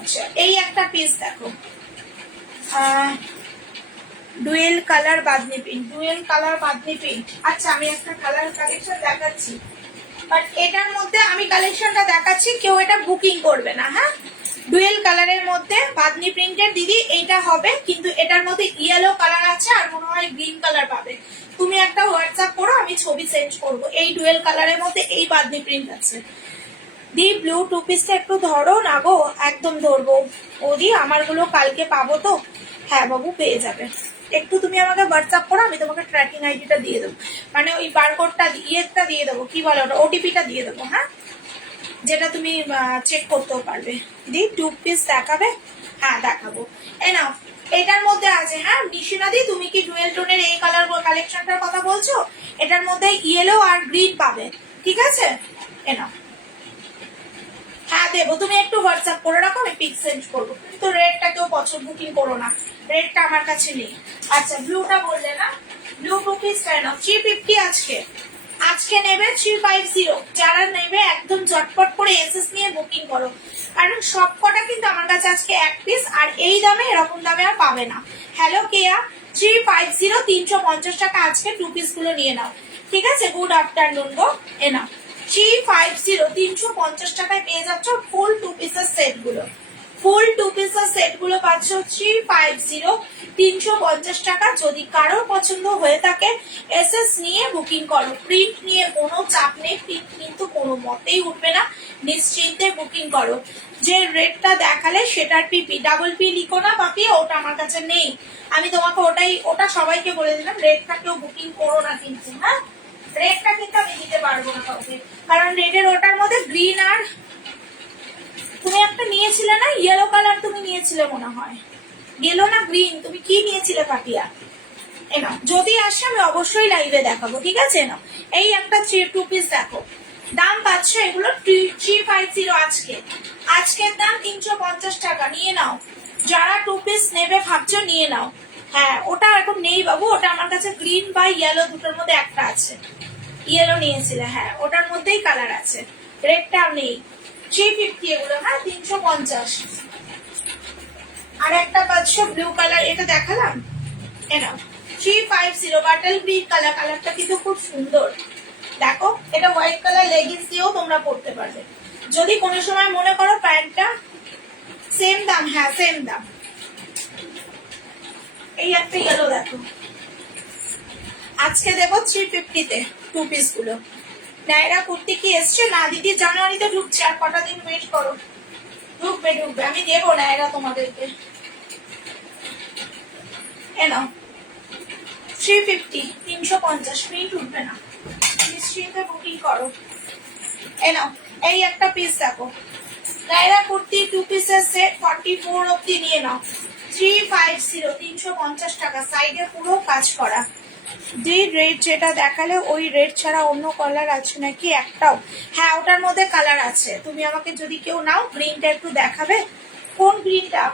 আচ্ছা এই একটা পিস দেখো, dual colour Bamni print, dual colour Bamni print. আচ্ছা আমি একটা কালার কালেকশন দেখাচ্ছি, বাট এটার মধ্যে আমি কালেকশনটা দেখাচ্ছি, কেউ এটা বুকিং করবে না। হ্যাঁ, ডুয়েল কালারের মধ্যে বাদনি প্রিন্টের দিদি এইটা হবে, কিন্তু এটার মধ্যে ইয়েলো কালার আছে আর মনে হয় গ্রিন কালার পাবে। তুমি একটা হোয়াটসঅ্যাপ করো, আমি ছবি সেন্ড করবো। এই ডুয়েল কালারের মধ্যে এই বাদনি প্রিন্ট আছে। দি ব্লু 2 পিসটা একটু ধরো না গো, একদম ধরবো। ওদি আমারগুলো কালকে পাবো তো? হ্যাঁ বাবু, পেয়ে যাবে। একটু তুমি আমাকে হোয়াটসঅ্যাপ করো, আমি তোমাকে ট্র্যাকিং আইডিটা দিয়ে দেবো, মানে ওই বারকোডটা ইয়েটা দিয়ে দেবো, কি বলে ওটা, ওটিপিটা দিয়ে দেবো। হ্যাঁ, যেটা তুমি চেক করতেও পারবে। দি 2 পিস দেখাবে? হ্যাঁ দেখাবো। এ নাও, এটার মধ্যে আছে। হ্যাঁ নিশিনা দি, তুমি কি ডুয়েল টোনের এই কালার কালেকশনটার কথা বলছো? এটার মধ্যে ইয়েলো আর গ্রিন পাবে। ঠিক আছে, এ নাও। হ্যাঁ দেবো, তুমি একটু হোয়াটসঅ্যাপ করে রাখো, আমি পিক সেন্ড করবো। কিন্তু রেডটা কেউ পছন্দ বুকিং করো না, রেডটা আমার কাছে নেই। আচ্ছা ব্লুটা বললে না, ব্লু 2 পিস কেন 350 আজকে, আজকে নেবে 350। যারা নেবে একদম ঝটপট করে এসএস নিয়ে বুকিং করো, কারণ সব কটা কিন্তু আমার কাছে আজকে এক পিস, আর এই দামে এরকম দামে আর পাবে না। হ্যালো কেয়া, 350, 350 টাকা আজকে 2 পিস গুলো নিয়ে নাও। ঠিক আছে, গুড আফটারনুন গো। এনা 350 350 টাকায় পেয়ে যাচ্ছ ফুল 2 পিসের সেট গুলো। ফুল 2 পিসের সেট গুলো পাচ্ছ 350 350 টাকা। যদি কারোর পছন্দ হয়ে থাকে এসএস নিয়ে বুকিং করো। প্রিন্ট নিয়ে কোনো চাপ নেই, প্রিন্ট কিন্তু কোনো মতেই উঠবে না, নিশ্চিন্তে বুকিং করো। যে রেটটা দেখালে সেটার পিপি ডাবল পি লিখো না পাপি, ওটা আমার কাছে নেই। আমি তোমাকে ওটা সবাইকে বলে দিলাম, রেটটা কেউ বুকিং করো না কিন্তু। হ্যাঁ, রেডটা কিন্তু আমি দিতে পারবো না কাউকে, কারণ রেডের ওটার মধ্যে গ্রিন আর তুমি একটা নিয়েছিলে না, ইয়েলো কালার তুমি নিয়েছিলে মনে হয়, ইয়েলো না গ্রিন, তুমি কি নিয়েছিলে পাপিয়া? এনো যদি আসে আমি অবশ্যই লাইভে দেখাবো, ঠিক আছে? এনো এই একটা 2 পিস দেখো, দাম পাচ্ছ এগুলো 350 আজকে, আজকের দাম 350 টাকা। নিয়ে নাও, যারা 2 পিস নেবে ভাবছো নিয়ে নাও। হ্যাঁ, ওটা এখন নেই বাবু, ওটা আমার কাছে গ্রিন বা ইয়েলো দুটোর মধ্যে একটা আছে। ইয়েলো নিয়েছিলে, হ্যাঁ ওটার মধ্যেই কালার আছে, রেডটা নেই। 350 এগুলো, হ্যাঁ 350। আর একটা পাচ্ছ ব্লু কালার, এটা দেখালাম। এনা 350 বাটল গ্রিন কালার, কালারটা কিন্তু খুব সুন্দর। দেখো, এটা হোয়াইট কালার লেগিংস দিয়েও তোমরা পরতে পারবে। যদি কোনো সময় মনে করো প্যান্টটা সেম দাম, হ্যাঁ সেম দাম। এই একটা ইয়েলো দেখো, আজকে দেবো 350 তে 2 পিস গুলো। নায়রা কুর্তি কি এসছে? না দিদি, জানুয়ারিতে ঢুকছে, আর কটা দিন ওয়েট করো, ঢুকবে ঢুকবে, আমি দেবো নায়রা তোমাদেরকে। এনাও 350 350, প্রিন্ট উঠবে না, নিশ্চিন্তে বুকিং করো। এনাও এই একটা পিস দেখো, নায়রা কুর্তি 2 পিসের সেট 44 অব্দি নিয়ে নাও। 350 350 টাকা, সাইডে পুরো কাজ করা। যে রেড যেটা দেখালে ওই রেড ছাড়া অন্য কালার আছে নাকি একটাও? হ্যাঁ ওটার মধ্যে কালার আছে, তুমি আমাকে যদি কেউ নাও গ্রিনটা একটু দেখাবে। কোন গ্রিনটা?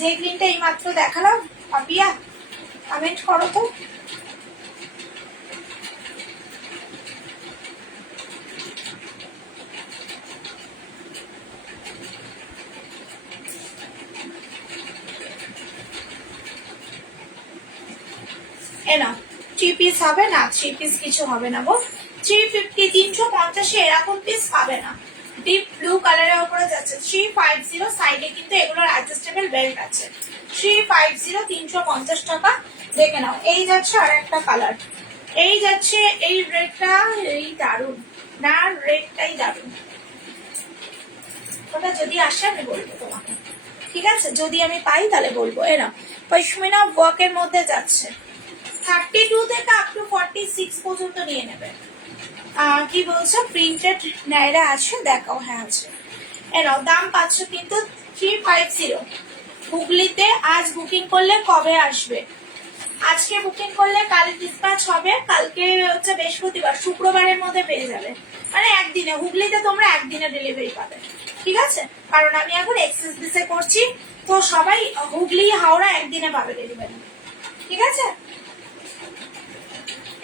যে গ্রিনটা এই মাত্র দেখালাম পাপিয়া, কমেন্ট করো তো। এনা 3 পিস হবে না, 3 পিস কিছু হবে না গো। 350 350 এরকম পিস পাবে না। ডিপ ব্লু কালারের উপরে যাচ্ছে 350, সাইডে কিন্তু এগুলোর অ্যাডজাস্টেবল বেল্ট আছে। 350 350 টাকা, দেখে নাও। এই যাচ্ছে আর একটা কালার, এই যাচ্ছে এই রেডটা, এই দারুন না, রেডটাই দারুন। ওটা যদি আসে আমি বলবো তোমাকে, ঠিক আছে? যদি আমি পাই তাহলে বলবো। এরা পশমিনা ওয়ার্কের মধ্যে যাচ্ছে, 32 থেকে আপ টু 46 পর্যন্ত নিয়ে নেবে। কি বলছো, প্রিন্টেড নাইরা আছে? দেখাও, হ্যাঁ আছে। এনাও দাম পাচ্ছ কিন্তু 350। হুগলিতে আজ বুকিং করলে কবে আসবে? আজকে বুকিং করলে কাল ডিসপ্যাচ হবে, কালকে হচ্ছে বৃহস্পতিবার, শুক্রবারের মধ্যে পেয়ে যাবে। মানে একদিনে, হুগলিতে তোমরা একদিনে ডেলিভারি পাবে, ঠিক আছে? কারণ আমি এখন এক্সেস দিসে করছি, তো সবাই হুগলি হাওড়া একদিনে পাবে ডেলিভারি, ঠিক আছে?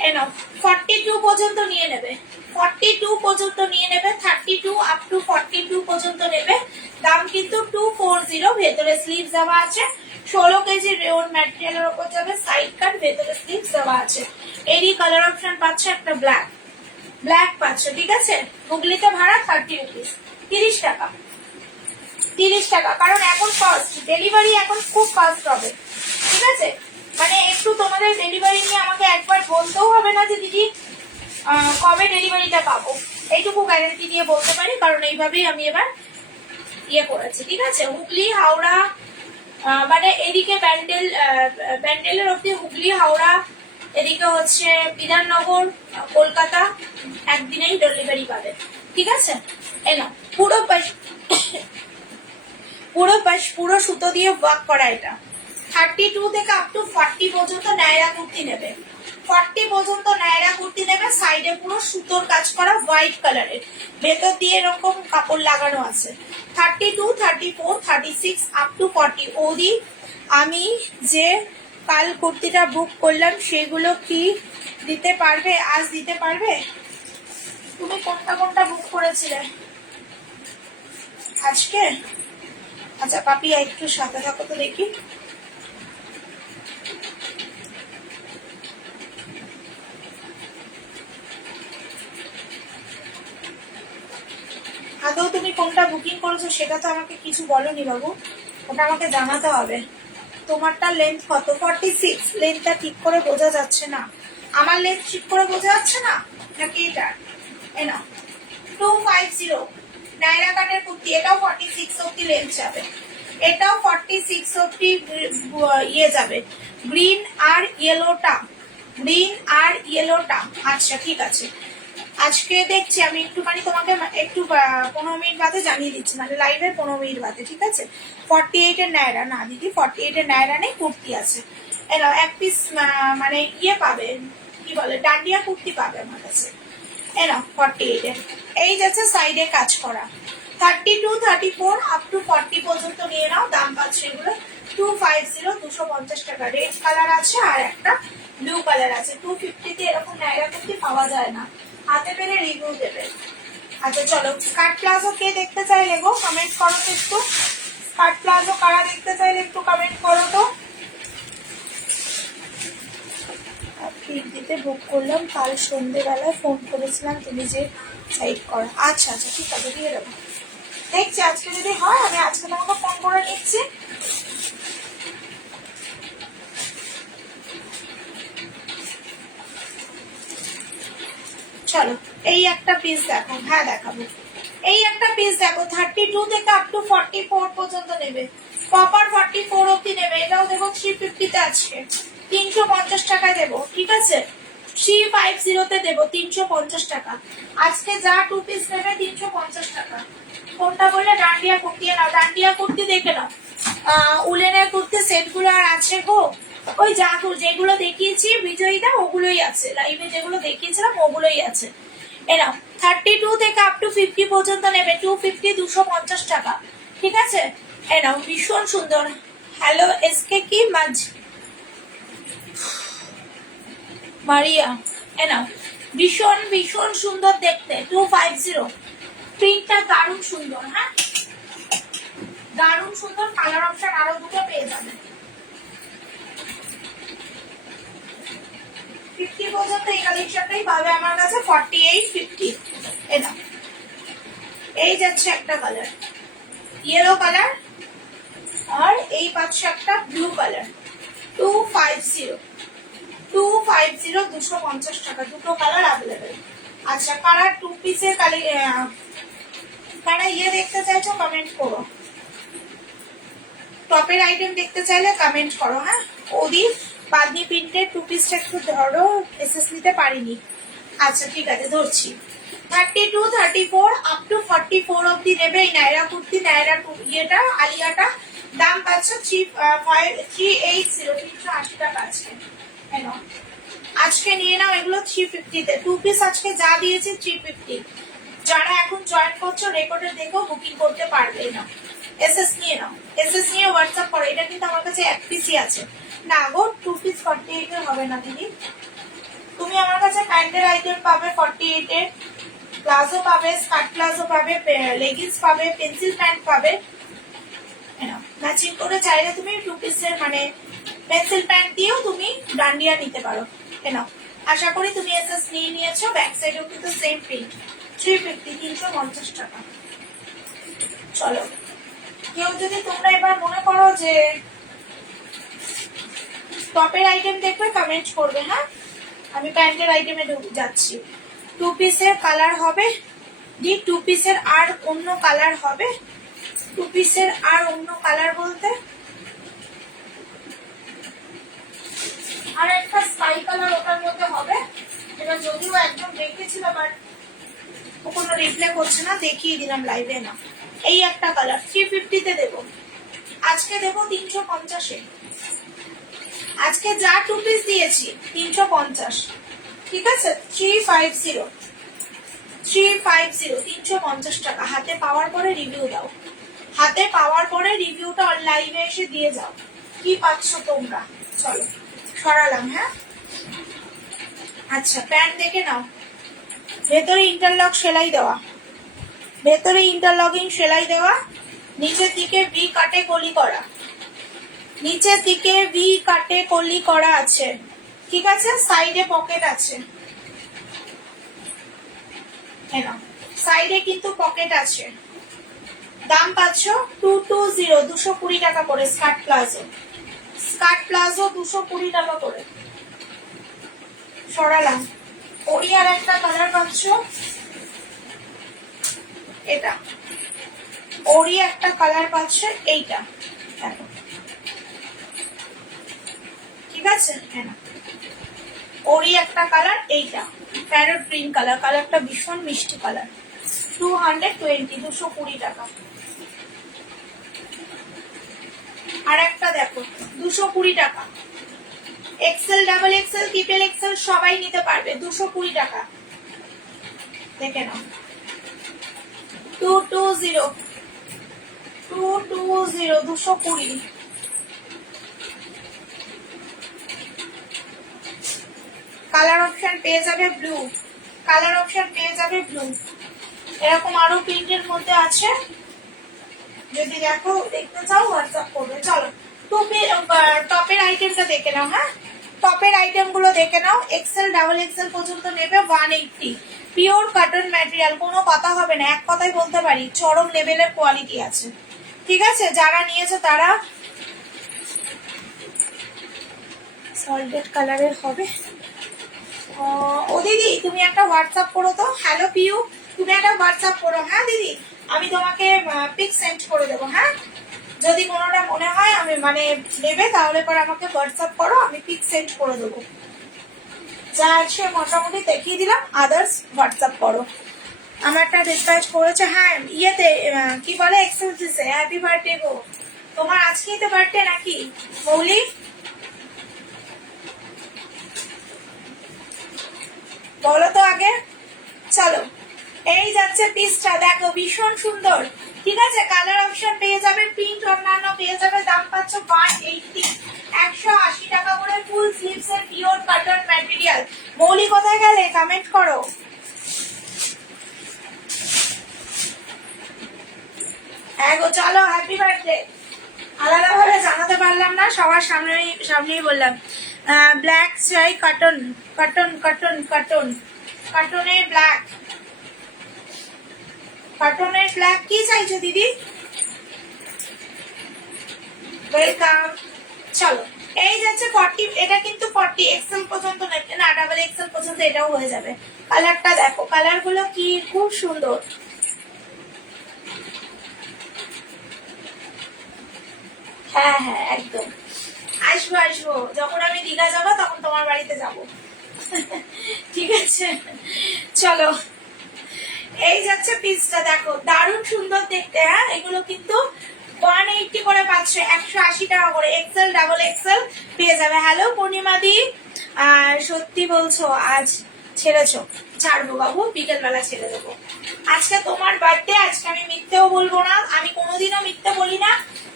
এনো 42 পর্যন্ত নিয়ে নেবে, 42 পর্যন্ত নিয়ে নেবে, 32 আপ টু 42 পর্যন্ত নেবে। দাম কিন্তু 240, ভেতরে স্লিভ দেওয়া আছে, 16 কেজি রেওন ম্যাটেরিয়ালের উপর যাবে, সাইড কাট, ভেতরে স্লিভ দেওয়া আছে। এরই কালার অপশন পাচ্ছে একটা ব্ল্যাক, ব্ল্যাক পাচ্ছে, ঠিক আছে? হুগলিতে ভাড়া 30 রুপিস, 30 টাকা, 30 টাকা। কারণ এখন ফাস্ট ডেলিভারি, এখন খুব ফাস্ট হবে, ঠিক আছে? মানে একটু তোমাদের ডেলিভারি নিয়ে আমাকে একবার বলতেও হবে না যে দিদি কবে ডেলিভারিটা পাবো, এইটুকু গ্যারান্টি দিয়ে বলতে পারি, কারণ এইভাবেই আমি এবার ইয়ে করেছি, ঠিক আছে? হুগলি হাওড়া, মানে এদিকে ব্যান্ডেলের অব্দি হুগলি হাওড়া, এদিকে হচ্ছে বিধাননগর কলকাতা, একদিনেই ডেলিভারি পাবে, ঠিক আছে? এনো পুরো পুরো সুতো দিয়ে ওয়ার্ক করা, এটা 32 থেকে আপ টু 40 পর্যন্ত নায়রা কুর্তি নেবে, 40 পর্যন্ত নায়রা কুর্তি নেবে। সাইডে পুরো সুতোর কাজ করা, হোয়াইট কালারের, ভেতর দিয়ে এরকম কাপড় লাগানো আছে। 32 34 36 আপ টু 40। ওদি আমি যে কাল কুর্তিটা বুক করলাম সেগুলো কি দিতে পারবে? আজ দিতে পারবে? তুমি কোনটা কোনটা বুক করেছিলে আজকে? আচ্ছা পাপিয়া একটু সাথে থাকো তো দেখি। আগেও তুমি কোনটা বুকিং করেছো সেটা তো আমাকে কিছু বলোনি বাবু, ওটা আমাকে জানাতে হবে। তোমারটা লেন্থ কত? 46। লেন্থটা ঠিক করে বোঝা যাচ্ছে না। আমার লেন্থ ঠিক করে বোঝা যাচ্ছে না নাকি এটা? এ না 250 নাইরা কাটের কুর্তি, এটাও 46 অব্দি লেন্থ যাবে, এটাও 46 অব্দি ইয়ে যাবে, গ্রিন আর ইয়েলোটা, গ্রিন আর ইয়েলোটা। আচ্ছা ঠিক আছে, আজকে দেখছি আমি একটুখানি তোমাকে একটু 15 মিনিট বাদে জানিয়ে দিচ্ছি, মানে লাইভের 15 মিনিট বাদে, ঠিক আছে? 48 এর নায়রা না দিদি, 48 এর নায়রা নেই, কুর্তি আছে। এলো এক পিস মানে ইয়ে পাবে, কি বলে, ডান্ডিয়া কুর্তি পাবে আমার কাছে। এলো 48 এর, এই যাচ্ছে সাইডে কাজ করা। 32, 34 আপ টু 40 পর্যন্ত নিয়ে নাও, দাম পাচ্ছে এগুলো 250, 250 টাকা। রেড কালার আছে আর একটা ব্লু কালার আছে। 250 তে এরকম নায়রা কুর্তি পাওয়া যায় না, হাতে পেলে রিভিউ দেবে। আচ্ছা চলো, স্কার্ট প্লাজো কে দেখতে চাইলে গো কমেন্ট করো তো একটু। স্কার্ট প্লাজো কারা দেখতে চাইলে একটু কমেন্ট করো তো। দিতে বুক করলাম, কাল সন্ধ্যেবেলায় ফোন করেছিলাম, তুমি যে সাইড করো। আচ্ছা আচ্ছা ঠিক আছে, দিয়ে দেবো। দেখছি আজকে যদি হয় আমি আজকে তোমাকে ফোন করে নিচ্ছি। চলো এই একটা পিস দেখো, হ্যাঁ দেখাবো। এই একটা পিস দেখো, 32 থেকে আপ টু 44 পর্যন্ত নেবে, প্রপার 44 অব্দি নেবে। এটাও দেবো 350 তে আজকে, 350 টাকায় দেবো, ঠিক আছে? 350 তে দেবো 350 টাকা। আজকে যা 2 পিস নেবে 350 টাকা। কোনটা বললে? ডান্ডিয়া কুর্তি নাও, ডান্ডিয়া কুর্তি দেখে নাও। উলেনের কুর্তি সেট গুলো আর আছে গো, ওই যা যেগুলো দেখিয়েছি বিজয়ীদা ওগুলোই আছে, লাইভে যেগুলো দেখিয়েছিলাম ওগুলোই আছে। এরাও 32 থেকে আপ টু 50 পর্যন্ত নেবে, 250, 250 টাকা, ঠিক আছে? এরাও ভীষণ সুন্দর। হ্যালো এসকে কি মাঝ মারিয়া, এনাও ভীষণ ভীষণ সুন্দর দেখতে, 250। প্রিন্টটা দারুণ সুন্দর, হ্যাঁ দারুণ সুন্দর। কালার অপশন আরো দুটো পেয়ে যাবে। 50 পর্যন্ত এই কালেকশনটাই পাবে আমার কাছে, 48, 50। এটা এই যাচ্ছে একটা কালার ইয়েলো কালার, আর এই পাচ্ছে একটা ব্লু কালার, 250, 250 টাকা, দুটো কালার অ্যাভেলেবেল। আচ্ছা কালার 2 পিসের কারা ইয়ে দেখতে চাইছো কমেন্ট করো, টপের আইটেম দেখতে চাইলে কমেন্ট করো। হ্যাঁ ওদি বাদনি প্রিন্টের 2 পিসটা একটু ধরো, এসএস নিতে পারিনি। আচ্ছা ঠিক আছে ধরছি। 32, 34 আপ টু 44 অব্দি নেবে এই নায়রা কুর্তি, নায়রা ইয়েটা আলিয়াটা। দাম পাচ্ছে 380, 380 টাকা আজকে। আজকে নিয়ে নাও এগুলো 350 তে, 2 পিস আজকে যা দিয়েছি 350। যারা এখন জয়েন করছো রেকর্ডে দেখো বুকিং করতে পারবে না, এসএস নিয়ে নাও, এসএস নিয়ে হোয়াটসঅ্যাপ করো। এটা কিন্তু আমার কাছে এক পিসই আছে না গো, 2 পিস 48 এর হবে না দিদি। তুমি আমার কাছে প্যান্টের আইটেম পাবে 48 এর, প্লাজো পাবে, স্কার্ট প্লাজো পাবে, লেগিংস পাবে, পেন্সিল প্যান্ট পাবে। ম্যাচিং করে চাইলে তুমি 2 পিসের মানে পেন্সিল প্যান্ট দিয়েও তুমি ডান্ডিয়া নিতে পারো। কেন আশা করি তুমি এসএস নিয়ে নিয়েছো। ব্যাক সাইডেও কিন্তু সেম প্রিন্ট, 350, 350 টাকা। চলো কেউ যদি তোমরা এবার মনে করো যে টপের আইটেম দেখবে কমেন্ট করবে, হ্যাঁ আমি প্যান্টের আইটেমে যাচ্ছি। 2 পিসের কালার হবে দি, 2 পিসের আর অন্য কালার হবে। 2 পিসের আর অন্য কালার বলতে আর একটা স্কাই কালার ওটার মধ্যে হবে, এটা যদিও একদম দেখেছিল বাট ও কোনো রিপ্লাই করছে না, দেখিয়ে দিলাম লাইভে। না এই একটা কালার 350 তে দেবো, আজকে দেবো 350 এ। আজকে যা 2 পিস দিয়েছি 350, ঠিক আছে? 350, 350 টাকা। হাতে পাওয়ার পরে রিভিউ দাও, হাতে পাওয়ার পরে রিভিউটা লাইভে এসে দিয়ে যাও কি পাচ্ছ তোমরা। চলো সরালাম, হ্যাঁ আচ্ছা প্যান্ট দেখে নাও, ভেতরে ইন্টারলক সেলাই দেওয়া, ভেতরে ইন্টারলকিং সেলাই দেওয়া, নিচের দিকে ভি কাটে কলি করা, নিচের দিকে ভি কাটে কলি করা আছে, ঠিক আছে? সাইডে পকেট আছে। সাইডে কিন্তু পকেট আছে। দাম পাচ্ছ 220, 220 টাকা করে। স্কার্ট প্লাজো, স্কার্ট প্লাজো 220 টাকা করে। সরালাম। ওড়িয়ার একটা কালার পাচ্ছ, এটা ওড়ি একটা কালার পাচ্ছে, এইটা দেখো, ঠিক আছে। হ্যাঁ, ওড়ি একটা কালার, এইটা প্যারট গ্রিন কালার, কালারটা ভীষণ মিষ্টি কালার। 220, 220 টাকা। আর একটা দেখো 220 টাকা। XL, double XL, triple XL সবাই নিতে পারবে, 220 টাকা। দেখে নাও, 220, 220। কালার অপশন পেয়ে যাবে ব্লু, কালার অপশন পেয়ে যাবে ব্লু। এরকম আরো প্রিন্টের মধ্যে আছে, যদি দেখো দেখতে চাও হোয়াটসঅ্যাপ করবে। চলো টপের আইটেমটা দেখে নাও। হ্যাঁ, টপের আইটেম গুলো দেখে নাও। এক্সেল, ডাবল এক্সেল পর্যন্ত নেবে 180। পিওর কটন ম্যাটেরিয়াল, কোনো কথা হবে না, এক কথাই বলতে পারি চরম লেভেলের কোয়ালিটি আছে। ঠিক আছে, যারা নিয়েছে তারা সল্টেড কালারের হবে। ও দিদি তুমি একটা হোয়াটসঅ্যাপ করো তো। হ্যালো পিউ, তুমি একটা হোয়াটসঅ্যাপ করো। হ্যাঁ দিদি, আমি তোমাকে পিক সেন্ড করে দেবো। হ্যাঁ, যদি কোনোটা মনে হয় আমি মানে নেবে, তাহলে পরে আমাকে হোয়াটসঅ্যাপ করো, আমি পিক সেন্ড করে দেবো। যা আছে মোটামুটি দেখিয়ে দিলাম, আদার্স হোয়াটসঅ্যাপ করো। আমারটা ডিসপ্যাচ করেছে। হ্যাঁ, ইয়েতে কি বলে, এক্সেলসিসে। হ্যাপি বার্থডে গো। তোমার আজকেই তো বার্থডে নাকি মৌলি? বলো তো আগে। চলো, এই যাচ্ছে পিসটা, দেখো ভীষণ সুন্দর। ঠিক আছে, কালার অপশন পেয়ে যাবে, প্রিন্ট অন্যান্য পেয়ে যাবে। দাম পাচ্ছ 180, 180 টাকা করে। ফুল স্লিভস এর পিওর কটন ম্যাটেরিয়াল। মৌলি কোথায় গেলে? কমেন্ট করো। হ্যাঁ গো, চলো হ্যাপি বার্থডে। আলাদা ভাবে জানাতে পারলাম না, সবার সামনেই বললাম। ব্ল্যাক চাই, কটন কটন কটন কটন, কটনের ব্ল্যাক, কটনের ব্ল্যাক। কি চাইছো দিদি? ওয়েলকাম। চলো, এই যাচ্ছে 40, এটা কিন্তু 40 এক্সেল পর্যন্ত না, ডাবল এক্সেল পর্যন্ত এটাও হয়ে যাবে। কালারটা দেখো, কালার গুলো কি খুব সুন্দর। হ্যাঁ হ্যাঁ একদম, আসবো আসবো, যখন আমি দীঘা যাবো তখন তোমার বাড়িতে যাব। ঠিক আছে, চলো। এই যাচ্ছে পিসটা, দেখো দারুণ সুন্দর দেখতে। হ্যাঁ, এগুলো কিন্তু 180 করে পাচ্ছ, 180 টাকা করে। এক্সেল, ডাবল এক্সেল পেয়ে যাবে। হ্যালো পূর্ণিমা দি, সত্যি বলছো আজ ছেড়েছো? ছাড়বো বাবু, বিকেল বেলা ছেড়ে দেবো। আজকে তোমার বার্থডে, আজকে আমি মিথ্যেও বলবো না, আমি কোনোদিনও মিথ্যে বলি না।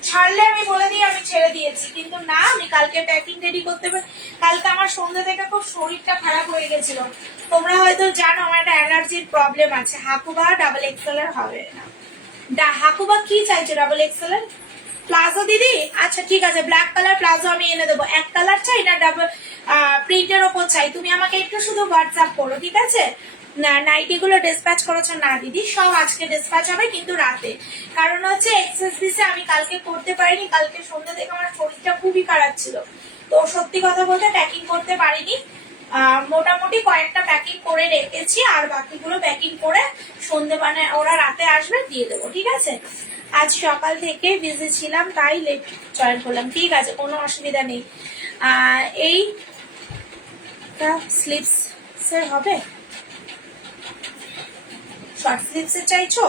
ছাড়লে আমি বলে দিই আমি ছেড়ে দিয়েছি, কিন্তু না, আমি কালকে প্যাকিং রেডি করতে পারি। কালকে আমার সন্ধ্যে থেকে খুব শরীরটা খারাপ হয়ে গেছিল। তোমরা হয়তো জানো আমার একটা অ্যালার্জির প্রবলেম আছে। হাকুবা ডাবল এক্সেল এর হবে না। হাকুবা কি চাইছো ডাবল এক্সেল এর? প্লাজো দিদি, আচ্ছা ঠিক আছে, ব্ল্যাক কালার প্লাজো আমি এনে দেবো। এক কালার চাই না ডাবল প্রিন্টের ওপর চাই? তুমি আমাকে একটু শুধু হোয়াটসঅ্যাপ করো, ঠিক আছে। না, নাইটি গুলো ডিসপ্যাচ করেছো? না দিদি, সব আজকে ডিসপ্যাচ হবে, কিন্তু রাতে। কারণ হচ্ছে এক্সএসবিসি আমি কালকে করতে পারিনি, কালকে সন্ধ্যে থেকে আমার শরীরটা খুবই খারাপ ছিল, তো সত্যি কথা বলতে প্যাকিং করতে পারিনি। মোটামুটি কয়েকটা প্যাকিং করে রেখেছি, আর বাকিগুলো প্যাকিং করে সন্ধ্যে মানে ওরা রাতে আসবে, দিয়ে দেবো। ঠিক আছে, আজ সকাল থেকে বিজি ছিলাম, তাই লেট জয়েন করলাম। ঠিক আছে, কোনো অসুবিধা নেই। এই স্লিপস এর হবে, শর্ট স্লিপস এর চাইছো?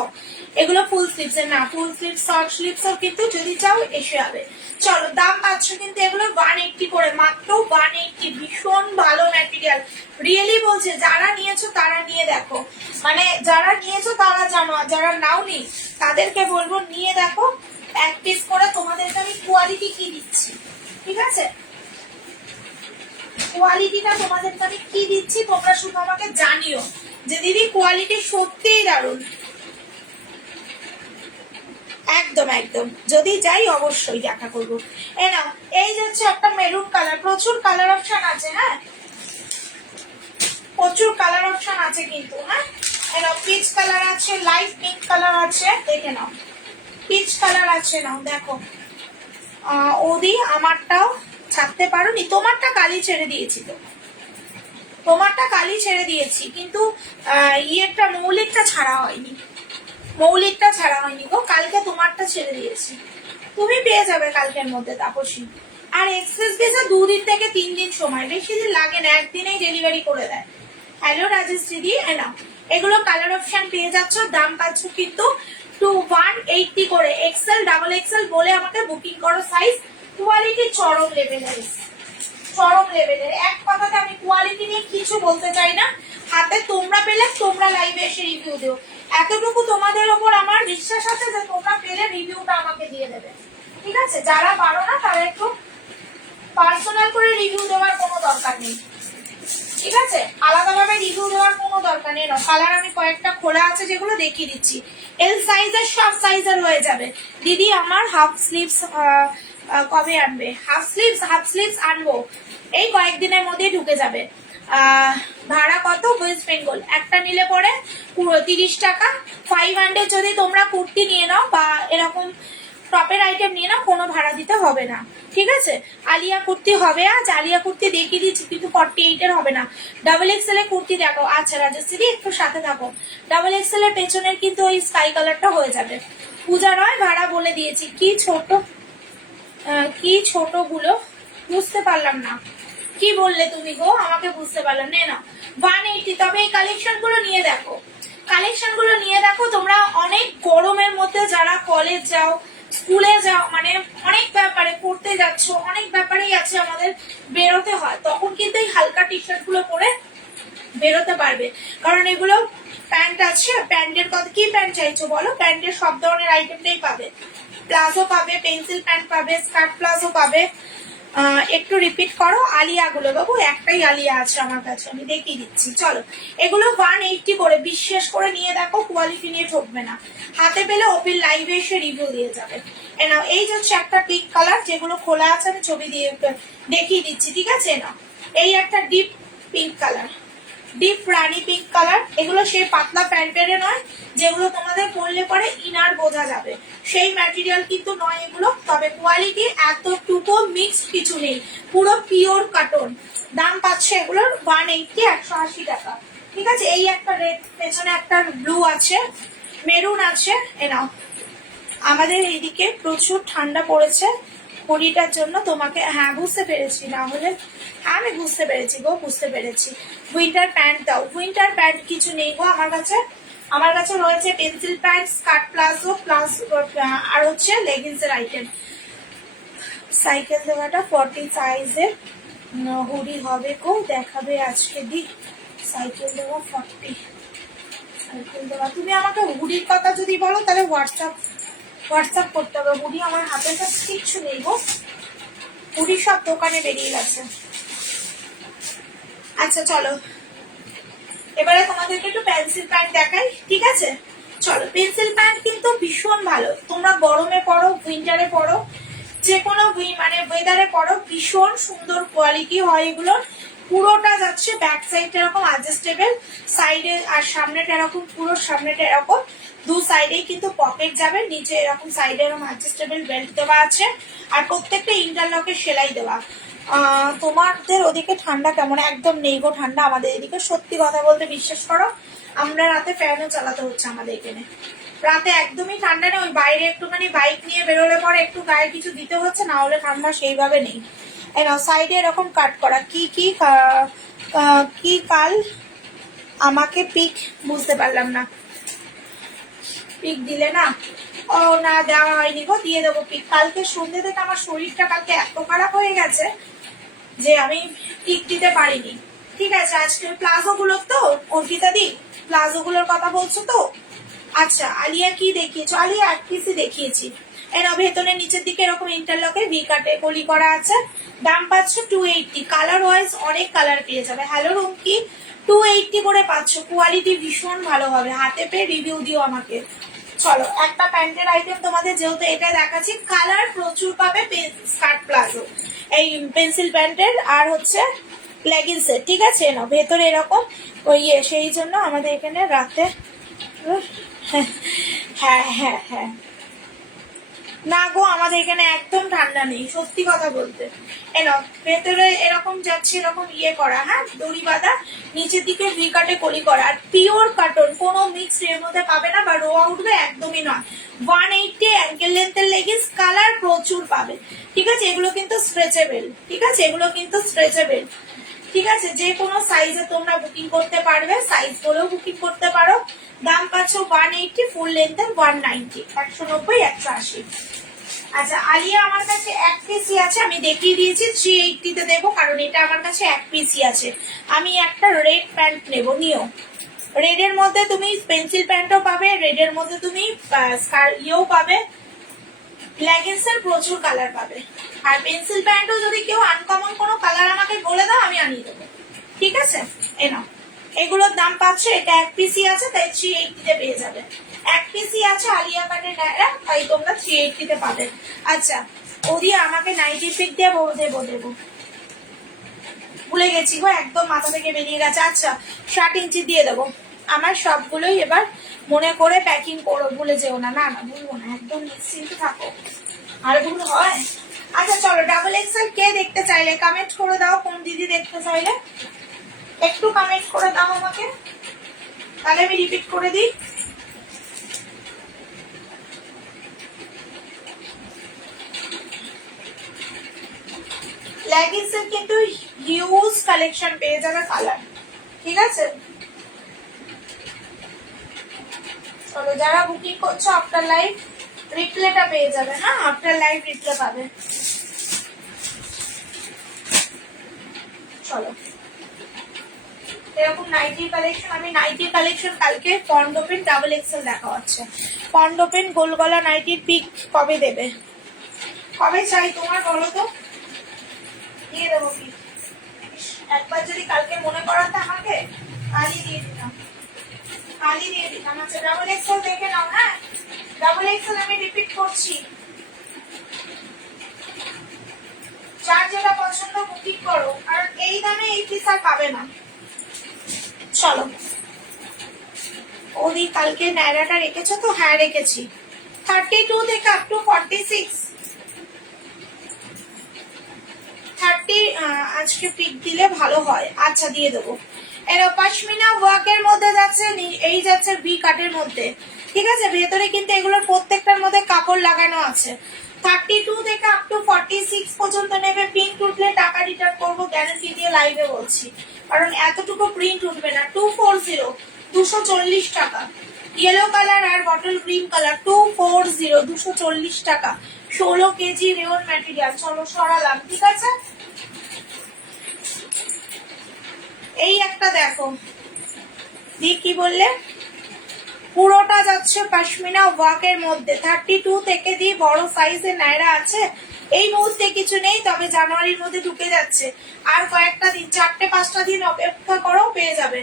এগুলো ফুল স্লিপস এর না, ফুল স্লিপস শর্ট স্লিপস এর কিন্তু যদি চাও এসে যাবে। চলো, দাম পাচ্ছ কিন্তু এগুলো 180 করে, মাত্র 180। ভীষণ ভালো ম্যাটেরিয়াল, রিয়েলি বলছে। যারা নিয়েছো তারা নিয়ে দেখো, মানে যারা নিয়েছো তারা জানো, আর যারা নাওনি তাদেরকে বলবো নিয়ে দেখো এক পিস করে। তোমাদেরকে আমি কোয়ালিটি কি দিচ্ছি, ঠিক আছে, কোয়ালিটিটা তোমাদেরকে আমি কি দিচ্ছি, তোমরা শুধু আমাকে জানিও যে দিদি কোয়ালিটি সত্যিই দারুণ। একদম একদম, যদি যাই অবশ্যই দেখা করবো। এ নাও, এই যাচ্ছে একটা মেরুন কালার। প্রচুর কালার অপশন আছে, হ্যাঁ প্রচুর কালার অপশন আছে কিন্তু। হ্যাঁ, পিচ কালার আছে, লাইট পিঙ্ক কালার আছে, দেখে নাও পিচ কালার আছে, নাও দেখো। ওদি আমারটাও ছাড়তে পারোনি, তোমারটা কালি ছেড়ে দিয়েছি তো, তোমারটা কালি ছেড়ে দিয়েছি, কিন্তু ইয়েটা মৌলিকটা ছাড়া হয়নি, মৌলিকটা ছাড়া হয়নি গো, কালকে তোমারটা ছেড়ে দিয়েছি, তুমি পেয়ে যাবে কালকের মধ্যে তাপসী। আর এক্সপ্রেস ভিসা 2 দিন থেকে 3 দিন সময়, বেশি দিন লাগে না, একদিনেই ডেলিভারি করে দেয়। হ্যালো রাজেশ দিদি, না এগুলো কালার অপশন পেয়ে যাচ্ছ, দাম পাচ্ছ কিন্তু 180 করে, এক্সেল ডাবল এক্সেল বলে আমাকে বুকিং করো সাইজ। কোয়ালিটি চরম লেভেলের, চরম লেভেলের, এক কথাতে আমি কোয়ালিটি নিয়ে কিছু বলতে চাই না, হাতে তোমরা পেলে তোমরা লাইভে এসে রিভিউ দিও, এতটুকু তোমাদের ওপর আমার বিশ্বাস আছে যে তোমরা পেলে রিভিউটা আমাকে দিয়ে দেবে, ঠিক আছে? যারা পারো না তারা একটু পার্সোনাল করে রিভিউ দেওয়ার কোনো দরকার নেই, ঠিক আছে? আলাদাভাবে রিভিউ দেওয়ার কোনো দরকার নেই। কালার আমি কয়েকটা খোলা আছে যেগুলো দেখিয়ে দিচ্ছি, এল সাইজের সব সাইজের হয়ে যাবে। দিদি আমার হাফ স্লিভস কবে আনবে? হাফ স্লিভস আনবো, এই কয়েকদিনের মধ্যেই ঢুকে যাবে। ভাড়া কত? ওয়েস্ট বেঙ্গল, একটা নিলে পরে পুরো 30 টাকা, 500 যদি তোমরা কুর্তি নিয়ে নাও বা এরকম টপের আইটেম নিয়ে নাও, কোনো ভাড়া দিতে হবে না, ঠিক আছে? আলিয়া কুর্তি হবে, আজ আলিয়া কুর্তি দেখিয়ে দিচ্ছি, কিন্তু 48 এর হবে না, ডাবল এক্সেল এর কুর্তি দেখো। আচ্ছা রাজশ্রী একটু সাথে থাকো, ডাবল এক্সেল এর পেছনের কিন্তু ওই স্কাই কালারটা হয়ে যাবে। পূজা নয়, ভাড়া বলে দিয়েছি। কি ছোট গুলো বুঝতে পারলাম না, কি বললে তুমি গো? আমাকে বুঝতে পারলাম না। 180, তবে এই কালেকশন গুলো নিয়ে দেখো, কালেকশন গুলো নিয়ে দেখো তোমরা। অনেক গরমের মধ্যে যারা কলেজ যাও, স্কুলে যাও, মানে অনেক ব্যাপারে পড়তে যাচ্ছ, অনেক ব্যাপারেই আছে আমাদের বেরোতে হয়, তখন কিন্তু এই হালকা টি শার্ট গুলো পরে বেরোতে পারবে, কারণ এগুলো প্যান্ট আছে। প্যান্টের কথা, কি প্যান্ট চাইছো বলো? প্যান্টের সব ধরনের আইটেমটাই পাবে, প্লাজো পাবে, পেন্সিল প্যান্ট পাবে, স্কার্ট প্লাজো পাবে। একটু রিপিট করো আলিয়া গুলো বাবু, একটাই আলিয়া আছে আমার কাছে, আমি দেখিয়ে দিচ্ছি। চলো, এগুলো 180 করে, বিশ্বাস করে নিয়ে দেখো, কোয়ালিটি নিয়ে ঠকবে না, হাতে পেলে ওপেন লাইভে এসে রিভিউ দিয়ে যাবে। নাও এই যে হচ্ছে একটা পিঙ্ক কালার, যেগুলো খোলা আছে আমি ছবি দিয়ে দেখিয়ে দিচ্ছি, ঠিক আছে? না এই একটা ডিপ পিঙ্ক কালার, ডিপ রানি পিঙ্ক কালার, এগুলো সেই পাতলা প্যান্টের নয় যেগুলো তোমাদের পরলে পরে ইনার বোঝা যাবে, সেই ম্যাটেরিয়াল কিন্তু নয় এগুলো, তবে কোয়ালিটি এতটুকু মিক্স কিছু নেই, পুরো পিওর কটন। দাম পাচ্ছে এগুলোর 180, 180 টাকা, ঠিক আছে? এই একটা রেড, পেছনে একটা ব্লু আছে, মেরুন আছে। নাও, আমাদের এইদিকে প্রচুর ঠান্ডা পড়েছে, ঘড়িটার জন্য তোমাকে, হ্যাঁ বুঝতে পেরেছি, না হলে আমি বুঝতে পেরেছি গো, বুঝতে পেরেছি। উইন্টার প্যান্ট দাও, উইন্টার প্যান্ট কিছু নেই গো আমার কাছে, আমার কাছে রয়েছে পেন্সিল প্যান্ট, স্কার্ট প্লাজো আর হচ্ছে লেগিংস এর আইটেম। সাইকেল দেওয়াটা 40 সাইজের হুডি হবে গো, দেখাবে আজকে দি। সাইকেল দেওয়া 40, সাইকেল দেওয়া, তুমি আমাকে হুডির কথা যদি বলো তাহলে হোয়াটসঅ্যাপ করতে হবে, হুডি আমার হাতের কাছে কিচ্ছু নেই গো, হুডি সব দোকানে বেরিয়ে গেছে। আচ্ছা চলো, এবারে তোমাদেরকে একটু পেন্সিল প্যান্ট দেখাই, ঠিক আছে? চলো, পেন্সিল প্যান্ট কিন্তু ভীষণ ভালো, তোমরা গরমে পরো, উইন্টারে পরো, যে কোনো মানে ওয়েদারে পরো, ভীষণ সুন্দর কোয়ালিটি হয় এগুলোর। পুরোটা যাচ্ছে ব্যাক সাইডটা এরকম অ্যাডজাস্টেবল, সাইডে আর সামনেটা এরকম, পুরো সামনেটা এরকম, দু সাইডেই কিন্তু পকেট যাবে, নিচে এরকম সাইডে এরকম অ্যাডজাস্টেবল বেল্ট দেওয়া আছে, আর প্রত্যেকটা ইন্টারলকের সেলাই দেওয়া। তোমাদের ওদিকে ঠান্ডা কেমন? একদম নেই গো ঠান্ডা আমাদের এদিকে, সত্যি কথা বলতে বিশ্বাস করো, আমরা রাতে ফ্যানও চালাতে হচ্ছে আমাদের এখানে, রাতে একদমই ঠান্ডা নেই, ওই বাইরে একটুখানি বাইক নিয়ে বেরোলে পরে একটু গায়ে কিছু দিতে হচ্ছে, না হলে ঠান্ডা সেইভাবে নেই। সাইডে এরকম কাট করা, কি কাল আমাকে পিক, বুঝতে পারলাম না, পিক দিলে না? ও না, দেওয়া হয়নি গো, দিয়ে দেবো পিক। কালকে সন্ধ্যে থেকে আমার শরীরটা কালকে এত খারাপ হয়ে গেছে যে আমি পিক দিতে পারিনি, ঠিক আছে? আজকে প্লাজো গুলোর তো, অর্পিতা দি প্লাজো গুলোর কথা বলছো তো? আচ্ছা, আলিয়া কি দেখিয়েছো? আলিয়া এক পিসই দেখিয়েছি। এর ভেতরের নিচের দিকে এরকম ইন্টারলকে ভি কাটে কলি করা আছে, দাম পাচ্ছ 280, কালার ওয়াইজ অনেক কালার পেয়ে যাবে। হ্যালো রুমকি, 280 করে পাচ্ছ, কোয়ালিটি ভীষণ ভালো হবে, হাতে পেয়ে রিভিউ দিও আমাকে। চলো, একটা প্যান্টের আইটেম তোমাদের যেহেতু এটা দেখাচ্ছি, কালার প্রচুর পাবে, স্কার্ট প্লাজো, এই পেন্সিল প্যান্টের, আর হচ্ছে লেগিংসের, ঠিক আছে না, ভেতরে এরকম ওই সেই জন্য আমাদের এখানে রাতে হ্যাঁ হ্যাঁ হ্যাঁ না গো, আমাদের এখানে একদম ঠান্ডা নেই, সত্যি কথা বলতে। এনো ভেতরে এরকম যাচ্ছে, এরকম করা, হ্যাঁ, দড়ি বাঁধা, নিচের দিকে ভি কাটে কলি করা, আর পিওর কাটন, কোনো মিক্স এর মধ্যে পাবে না বা রোয়া উঠবে একদমই নয়। 180 অ্যাঙ্কেল লেন্থের লেগিংস, কালার প্রচুর পাবে, ঠিক আছে। এগুলো কিন্তু স্ট্রেচেবল, ঠিক আছে, এগুলো কিন্তু স্ট্রেচেবল, ঠিক আছে। যে কোনো সাইজে তোমরা বুকিং করতে পারবে, সাইজ বলেও বুকিং করতে পারো। দাম পাচ্ছ 180, ফুল লেন্থের 190, 190, 180। আচ্ছা, আলিয়া আমার কাছে এক পিসই আছে, আমি দেখিয়ে দিয়েছি 380 তে দেবো, কারণ এটা আমার কাছে এক পিসই আছে। আমি একটা রেড প্যান্ট নেবো, নিও। রেড এর মধ্যে তুমি পেন্সিল প্যান্টও পাবে, রেড এর মধ্যে তুমি ইয়েও পাবে, লেগিংস এর প্রচুর কালার পাবে। আর পেন্সিল প্যান্টও যদি কেউ আনকমন কোনো কালার আমাকে বলে দাও, আমি আনিয়ে দেবো, ঠিক আছে। এ নাও, এগুলোর দাম পাচ্ছে, এটা এক পিসি আছে তাই 380 তে পেয়ে যাবে। এক পিসি আছে আলিয়া কাটের নায়রা, তাই তোমরা 380 তে পাবে। আচ্ছা, ওদি আমাকে নাইটি পিক দেবো দেবো দেবো, ভুলে গেছি গো, একদম মাথা থেকে বেরিয়ে গেছে। আচ্ছা, 60 ইঞ্চি দিয়ে দেবো। আমার সবগুলোই এবার মনে করে প্যাকিং করো, ভুলে যেও না। না না, ভুলবো না, একদম নিশ্চিন্ত থাকো, আর ভুল হয়। আচ্ছা চলো, ডাবল এক্সেল কে দেখতে চাইলে কমেন্ট করে দাও, কোন দিদি দেখতে চাইলে একটু কমেন্ট করে দাও আমাকে, তাহলে আমি রিপিট করে দিই। লেগিংস এর কিন্তু হিউজ কালেকশন পেয়ে যাবে, কালার, ঠিক আছে। চলো, যারা বুকিং করছো আফটার লাইভ রিপ্লেটা পেয়ে যাবে, হ্যাঁ, আফটার লাইভ রিপ্লে পাবে। চলো, এরকম নাইটির কালেকশন, আমি নাইটির কালেকশন কালকে পন্ড ওপেন ডাবল এক্সেল দেখা হচ্ছে। পন্ড ওপেন গোল গলা নাইটির পিক কবে দেবে, কবে চাই তোমার বলো তো, দিয়ে দেবো পিক। একবার যদি কালকে মনে করাতে আমাকে, কালই দিয়ে দিতাম, কালই দিয়ে দিতাম। আচ্ছা, ডাবল এক্সেল দেখে নাও, হ্যাঁ, ডাবল এক্সেল আমি রিপিট করছি, যার যেটা পছন্দ বুকিং করো, কারণ এই দামে এই পিস আর পাবে না। চলো, ওদি কালকে নায়রাটা রেখেছো তো? হ্যাঁ রেখেছি। 32 থেকে আপ টু 46, 30 আজকে পিক দিলে ভালো হয়। আচ্ছা, দিয়ে দেবো। এরা পশমিনা ওয়ার্কের মধ্যে যাচ্ছে, এই যাচ্ছে ভি কাটের মধ্যে, ঠিক আছে। ভেতরে কিন্তু এগুলোর প্রত্যেকটার মধ্যে কাপড় লাগানো আছে। 32 থেকে আপ টু 46 পর্যন্ত নেবে। প্রিন্ট উঠলে টাকা রিটার্ন করবো, গ্যারান্টি দিয়ে লাইভে বলছি, কারণ এতটুকু প্রিন্ট উঠবে না। 240, 240 টাকা। ইয়েলো কালার আর বটল গ্রিন কালার 240, 240 টাকা। 16 কেজি রেওন ম্যাটেরিয়াল। চলো সরালাম, ঠিক আছে। এই একটা দেখো, দি কি বললে, পুরোটা যাচ্ছে পশমিনা ওয়ার্কের মধ্যে। 32 থেকে দি বড় সাইজের নায়রা আছে, এই মুহূর্তে কিছু নেই, তবে জানুয়ারির মধ্যে ঢুকে যাচ্ছে। আর কয়েকটা দিন, 4-5টা দিন অপেক্ষা করো, পেয়ে যাবে।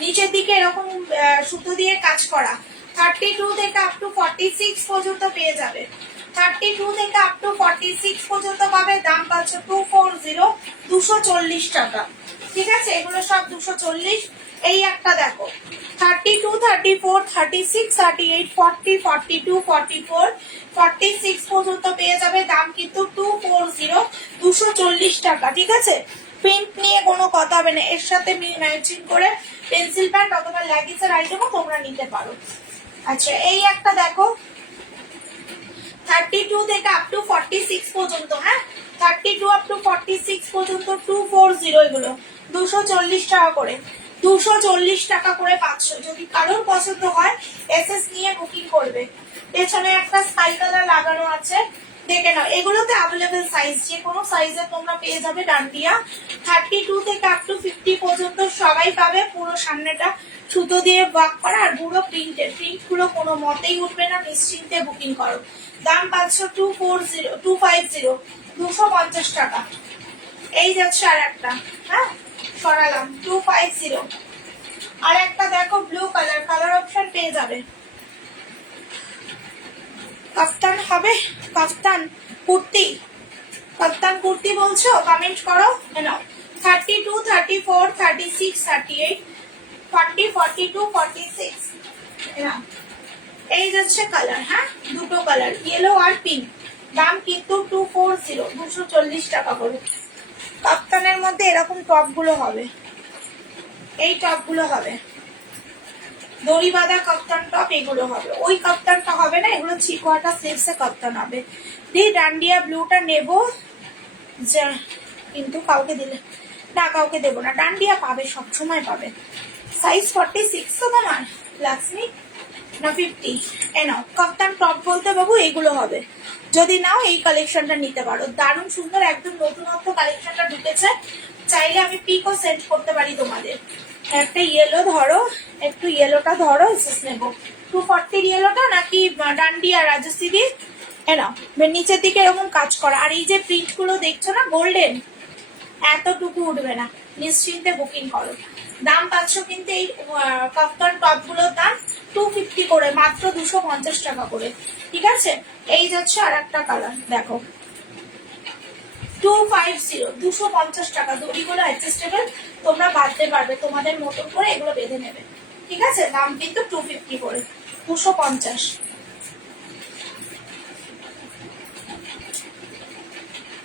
নিচের দিকে এরকম সুতো দিয়ে কাজ করা। 32 থেকে আপ টু 46 পর্যন্ত পেয়ে যাবে। 32 থেকে আপ টু 46 পর্যন্ত পাবে। দাম পাচ্ছে 240, 240 টাকা, ঠিক আছে। এগুলো সব 240। এই একটা দেখো, 32, 34, 36, 38, 40, 42, 44, 46 পর্যন্ত পেয়ে যাবে। দাম কিন্তু 240, 240 টাকা, ঠিক আছে। প্রিন্ট নিয়ে কোনো কথা হবে না, এর সাথে ম্যাচিং করে পেন্সিল প্যান্ট অথবা লেগিংসের আইটেমও তোমরা নিতে পারো। আচ্ছা, এই একটা দেখো, 32 থেকে আপ টু 46 পর্যন্ত, হ্যাঁ, 32 আপ টু 46 পর্যন্ত 240, এগুলো 240 টাকা করে, 240 টাকা করে পাচ্ছ। যদি কারোর পছন্দ হয় এসএস নিয়ে বুকিং করবে। পেছনে একটা স্কাই কালার লাগানো আছে, দেখে নাও। এগুলোতে অ্যাভেলেবেল সাইজ, যে কোনো সাইজে তোমরা পেয়ে যাবে। ডান্ডিয়া 32 থেকে আপ টু 50 পর্যন্ত সবাই পাবে। পুরো সামনেটা সুতো দিয়ে ওয়ার্ক করা আর পুরো প্রিন্টেড, প্রিন্ট গুলো কোনো মতেই উঠবে না, নিশ্চিন্তে বুকিং করো। দাম পাচ্ছ 250, 250 টাকা। এই যাচ্ছে আর একটা, হ্যাঁ, সরালাম, 250। আর একটা দেখো ব্লু কালার, কালার অপশন পেয়ে যাবে। কাফতান হবে, কাফতান কুর্তি, কাফতান কুর্তি বলছো, কমেন্ট করো। নাও, 32, 34, 36, 38, 40, 42, 46. এই যাচ্ছে কালার, হ্যাঁ দুটো কালার, ইয়েলো আর পিঙ্ক। দাম কিন্তু 240, 240 টাকা করে। কাপ্তানের মধ্যে এরকম টপ গুলো হবে, এই টপ গুলো হবে, দড়ি বাঁধা কাপ্তান টপ এগুলো হবে। ওই কাপ্তানটা হবে না, এগুলো চিকোয়াটা স্লিভসে কাপ্তান হবে। দিয়ে ডান্ডিয়া ব্লুটা নেব, কিন্তু কাউকে দিলে না, কাউকে দেবো না। ডান্ডিয়া পাবে, সবসময় পাবে। সাইজ 46 তো তোমার লক্ষ্মী না 50? এ নাও কাপ্তান টপ বলতে বাবু এইগুলো হবে। যদি নাও এই কালেকশনটা নিতে পারো, দারুণ সুন্দর, একদম নতুনত্ব কালেকশনটা ঢুকেছে। চাইলে আমি পিকও সেন্ড করতে পারি তোমাদের। একটা ইয়েলো ধরো, একটু ইয়েলোটা ধরো, এসেস নেবো 240 ইয়েলোটা নাকি ডান্ডিয়া রাজশ্রী দি? নাও নিচের দিকে এরকম কাজ করা। আর এই যে প্রিন্ট গুলো দেখছো না গোল্ডেন, এতটুকু উঠবে না, নিশ্চিন্তে বুকিং করো। দাম পাচ্ছ কিন্তু এই কাফতান টপ গুলোর দাম 250 করে, মাত্র 250 টাকা করে। ঠিক আছে, এই যাচ্ছে আর একটা কালার দেখো, 250, 250 টাকা। দড়িগুলো অ্যাডজাস্টেবল, তোমরা বাঁধতে পারবে তোমাদের মতন করে, এগুলো বেঁধে নেবে। ঠিক আছে, দাম কিন্তু 250 করে, 250।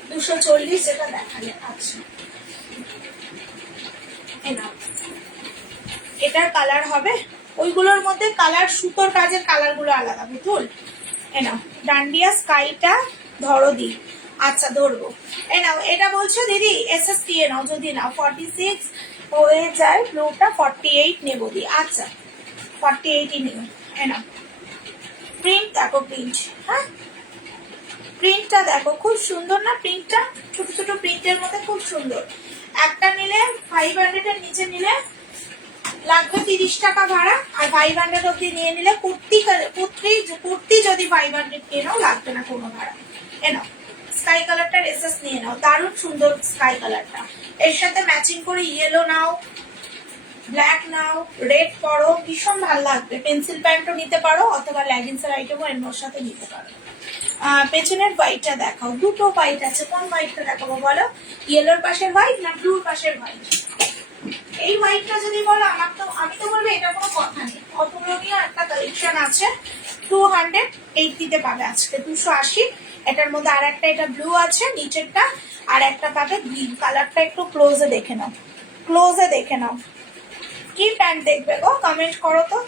240 যেটা দেখালে। আচ্ছা এটার কালার হবে, ওইগুলোর মধ্যে কালার, সুতোর কাজের কালার গুলো আলাদা, বুঝুন। এনাও ডান্ডিয়া স্কাইটা ধরো দি। আচ্ছা ধরবো। এনাও এটা বলছো দিদি এসএস দিয়ে নাও, যদি নাও 46 হয়ে যায়, ব্লুটা 48 নেবো দি। আচ্ছা 48ই নেবো। এনাও প্রিন্ট দেখো, প্রিন্ট, হ্যাঁ প্রিন্টটা দেখো খুব সুন্দর না, প্রিন্টটা ছোট ছোট প্রিন্টের মধ্যে খুব সুন্দর। একটা নিলে 500 এর নিচে নিলে লাগবে 30 টাকা ভাড়া, আর 500 অব্দি নিয়ে নিলে কুর্তি যদি 500 কেনাও লাগবে না কোনো ভাড়া। এনাও স্কাই কালারটা এসএস নিয়ে নাও, দারুণ সুন্দর স্কাই কালারটা। এর সাথে ম্যাচিং করে ইয়েলো নাও, ব্ল্যাক নাও, রেড পরো, ভীষণ ভালো লাগবে। পেন্সিল প্যান্টও নিতে পারো, অথবা লেগিংসের আইটেমও এর সাথে নিতে পারো। পেছনের হোয়াইটটা দেখাও, দুটো হোয়াইট আছে, কোন হোয়াইটটা দেখাবো বলো? ইয়েলোর পাশের হোয়াইট না ব্লুর পাশের হোয়াইট? এই হোয়াইটটা যদি বলো, আমি তো বলবো এটা কোনো কথা নেই। অতুলনীয় একটা কালেকশন আছে, 280 পাবে আজকে, 280। এটার মধ্যে আর একটা, এটা ব্লু আছে নিচেরটা, আর একটা পাবে গ্রিন কালারটা। একটু ক্লোজে দেখে নাও, ক্লোজে দেখে নাও। কি প্যান্ট দেখবে গো, কমেন্ট করো তো।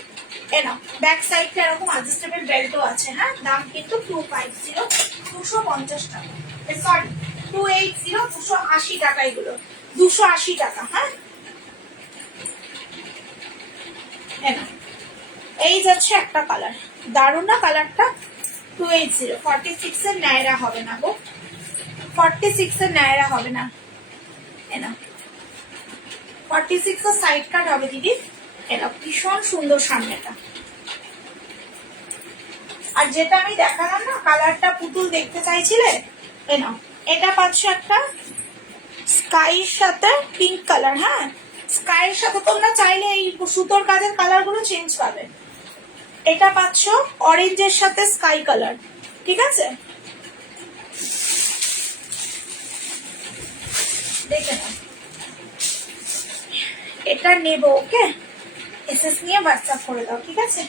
নাও ব্যাক সাইডটা এরকম অ্যাডজাস্টেবল বেল্টও আছে, হ্যাঁ দাম কিন্তু 250, 250 টাকা, সরি 280, 280 টাকা। এগুলো 280 টাকা। হ্যাঁ এই যাচ্ছে একটা কালার, দারুণ না কালারটা? 280, 46 এর নায়রা হবে না গো, 46 এর নায়রা হবে না। 46 এর সাইড কাট হবে দিদি। এটা ভীষণ সুন্দর সামনেটা। আর যেটা আমি দেখালাম না কালারটা, পুতুল দেখতে চাইছিলে, এটা পাচ্ছ একটা স্কাইর সাথে পিঙ্ক কালার। হ্যাঁ স্কাইয়ের সাথে তোমরা চাইলে এই সুতোর কাজের কালার গুলো চেঞ্জ পাবে। এটা পাচ্ছ অরেঞ্জের সাথে স্কাই কালার। ঠিক আছে, দেখে নাও, এটা নেবো। ওকে, এসএস নিয়ে হোয়াটসঅ্যাপ করে দাও। ঠিক আছে,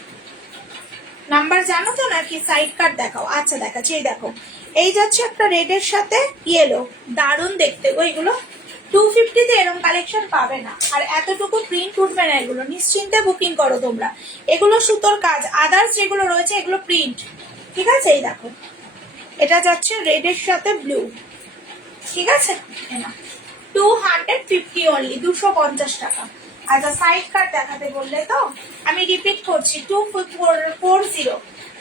নাম্বার জানো তো নাকি? সাইড কাট দেখাও। আচ্ছা দেখাচ্ছি, এই দেখো, এই যাচ্ছে একটা রেডের সাথে ইয়েলো, দারুণ দেখতে গো। এগুলো 250 তে এরকম কালেকশন পাবে না, আর এতটুকু প্রিন্ট উঠবে না। এগুলো নিশ্চিন্তে বুকিং করো তোমরা, এগুলো সুতোর কাজ। আদার্স যেগুলো রয়েছে এগুলো প্রিন্ট। ঠিক আছে, এই দেখো এটা যাচ্ছে রেডের সাথে ব্লু। ঠিক আছে, 250 অনলি, 250 টাকা। আচ্ছা সাইড কাট দেখাতে বললে তো আমি রিপিট করছি, 240,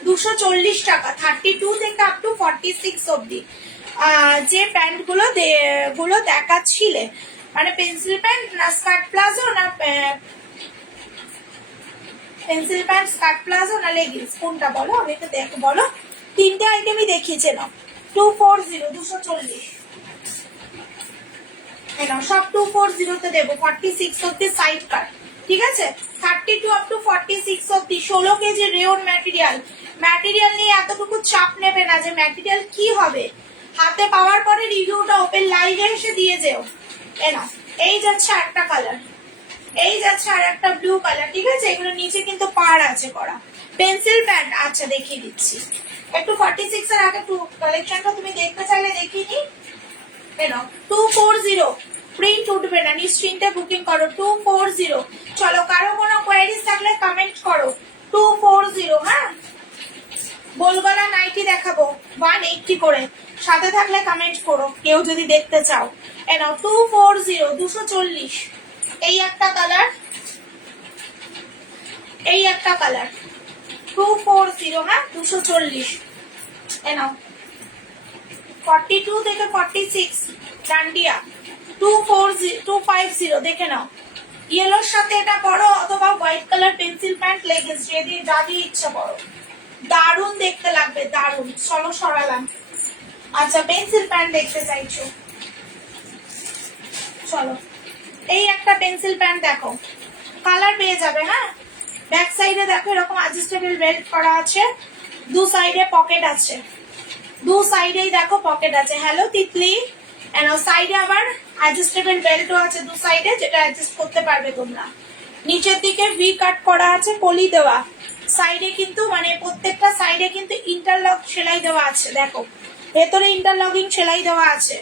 240 টাকা, 32 থেকে আপ টু 46 অব্দি। যে প্যান্ট গুলো দেখাচ্ছিলে, মানে পেন্সিল প্যান্ট না স্কার্ট প্লাজো না, পেন্সিল প্যান্ট স্কার্ট প্লাজো না লেগিংস, কোনটা বলো? আমি তো দেখো বলো, তিনটে আইটেমই দেখিয়েছে না। 240, 240 সব 240 তে দেবো, 46 অব্দি সাইড কাট। ঠিক আছে, 32 আপ টু 46 অব্দি। 16 কেজি রেওন ম্যাটেরিয়াল। ম্যাটেরিয়াল নিয়ে এতটুকু চাপ নেবে না যে ম্যাটেরিয়াল কি হবে, হাতে পাওয়ার পরে রিভিউটা ওপেন লাইভে এসে দিয়ে যেও। এই যাচ্ছে একটা কালার, এই যাচ্ছে আর একটা ব্লু কালার, ঠিক আছে? এগুলো নিচে কিন্তু পার আছে করা। পেন্সিল প্যান্ট, আচ্ছা দেখিয়ে দিচ্ছি। একটু 46 এর আগে কালেকশনটা তুমি দেখতে চাইলে দেখিয়ে নি। কেন 240 প্রিন্ট উঠবে না, নিশ্চিন্তে বুকিং করো। 240। চলো, কারো কোনো কোয়ারিজ থাকলে কমেন্ট করো। 240। হ্যাঁ, গোলগলা নাইটি দেখাবো 180 করে, সাথে থাকলে কমেন্ট করো কেউ যদি দেখতে চাও। এ নাও 240, 240। এই একটা কালার, এই একটা কালার 240। হ্যাঁ, 240। এ নাও 42 থেকে 46 ডান্ডিয়া 250 দেখে নাও। ইয়েলোর সাথে এটা পরো, অথবা white colour pencil pant leggings, যদি যা দিয়ে ইচ্ছা পরো, দারুণ দেখতে লাগবে, দারুণ। চলো সরালাম। আচ্ছা, পেন্সিল প্যান্ট দেখতে চাইছো, চলো এই একটা পেন্সিল প্যান্ট দেখো, কালার পেয়ে যাবে। হ্যাঁ, ব্যাক সাইডে দেখো এরকম অ্যাডজাস্টেবল বেল্ট করা আছে, দু সাইডে পকেট আছে, দু সাইডেই দেখো পকেট আছে। হ্যালো তিতলি, সাইডে আবার অ্যাডজাস্টেবল বেল্টও আছে দু সাইডে, যেটা অ্যাডজাস্ট করতে পারবে তোমরা। নিচের দিকে ভি কাট করা আছে, কলি দেওয়া। সাইডে কিন্তু মানে প্রত্যেকটা সাইডে কিন্তু ইন্টারলক সেলাই দেওয়া আছে, দেখো ভেতরে ইন্টারলকিং সেলাই দেওয়া আছে।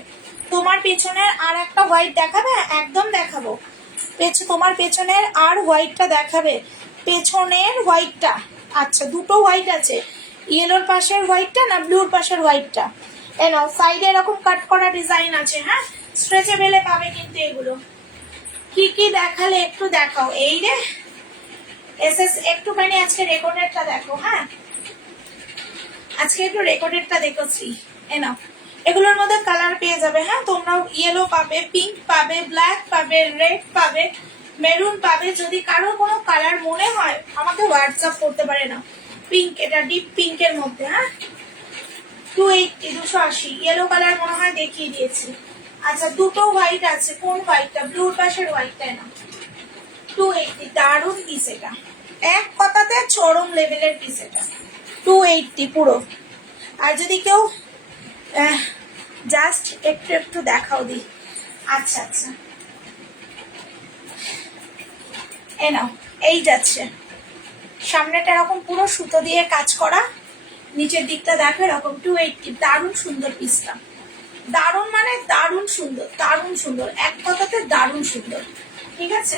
তোমার পেছনের আর একটা হোয়াইট দেখাবে? একদম দেখাবো। তোমার পেছনের আর হোয়াইটটা দেখাবে, পেছনের হোয়াইটটা। আচ্ছা, দুটো হোয়াইট আছে, ইয়েলোর পাশের হোয়াইটটা না ব্লুর পাশের হোয়াইটটা। এনাও সাইডে এরকম কাট করা ডিজাইন আছে। হ্যাঁ, স্ট্রেচেবলে পাবে কিন্তু এগুলো। কি কি দেখালে একটু দেখাও। এই রে এসএস, একটুখানি আজকে রেকর্ডেডটা দেখো। হ্যাঁ, আজকে একটু রেকর্ডেডটা দেখো শ্রী। এনাও এগুলোর মধ্যে কালার পেয়ে যাবে। হ্যাঁ, তোমরাও ইয়েলো পাবে, পিঙ্ক পাবে, ব্ল্যাক পাবে, রেড পাবে, মেরুন পাবে। যদি কারো কোনো কালার মনে হয় আমাকে হোয়াটসঅ্যাপ করতে পারে না। পিঙ্ক, এটা ডিপ পিঙ্কের মধ্যে। হ্যাঁ, 280, 280। ইয়েলো কালার মনে হয় দেখিয়ে দিয়েছি। আচ্ছা, দুটো হোয়াইট আছে, কোন হোয়াইটটা? ব্লুর পাশের হোয়াইটটা না। 280, দারুণ পিস এটা, এক কথাতে চরম লেভেলের পিস এটা। 280 পুরো। আর যদি কেউ জাস্ট একটু একটু দেখাও দি। আচ্ছা আচ্ছা, এ নাও, এই যাচ্ছে সামনেটা এরকম পুরো সুতো দিয়ে কাজ করা, নিচের দিকটা দেখো এরকম 280। দারুণ সুন্দর পিসটা, দারুণ মানে দারুণ সুন্দর, দারুণ সুন্দর, এক কথাতে দারুণ সুন্দর। ঠিক আছে,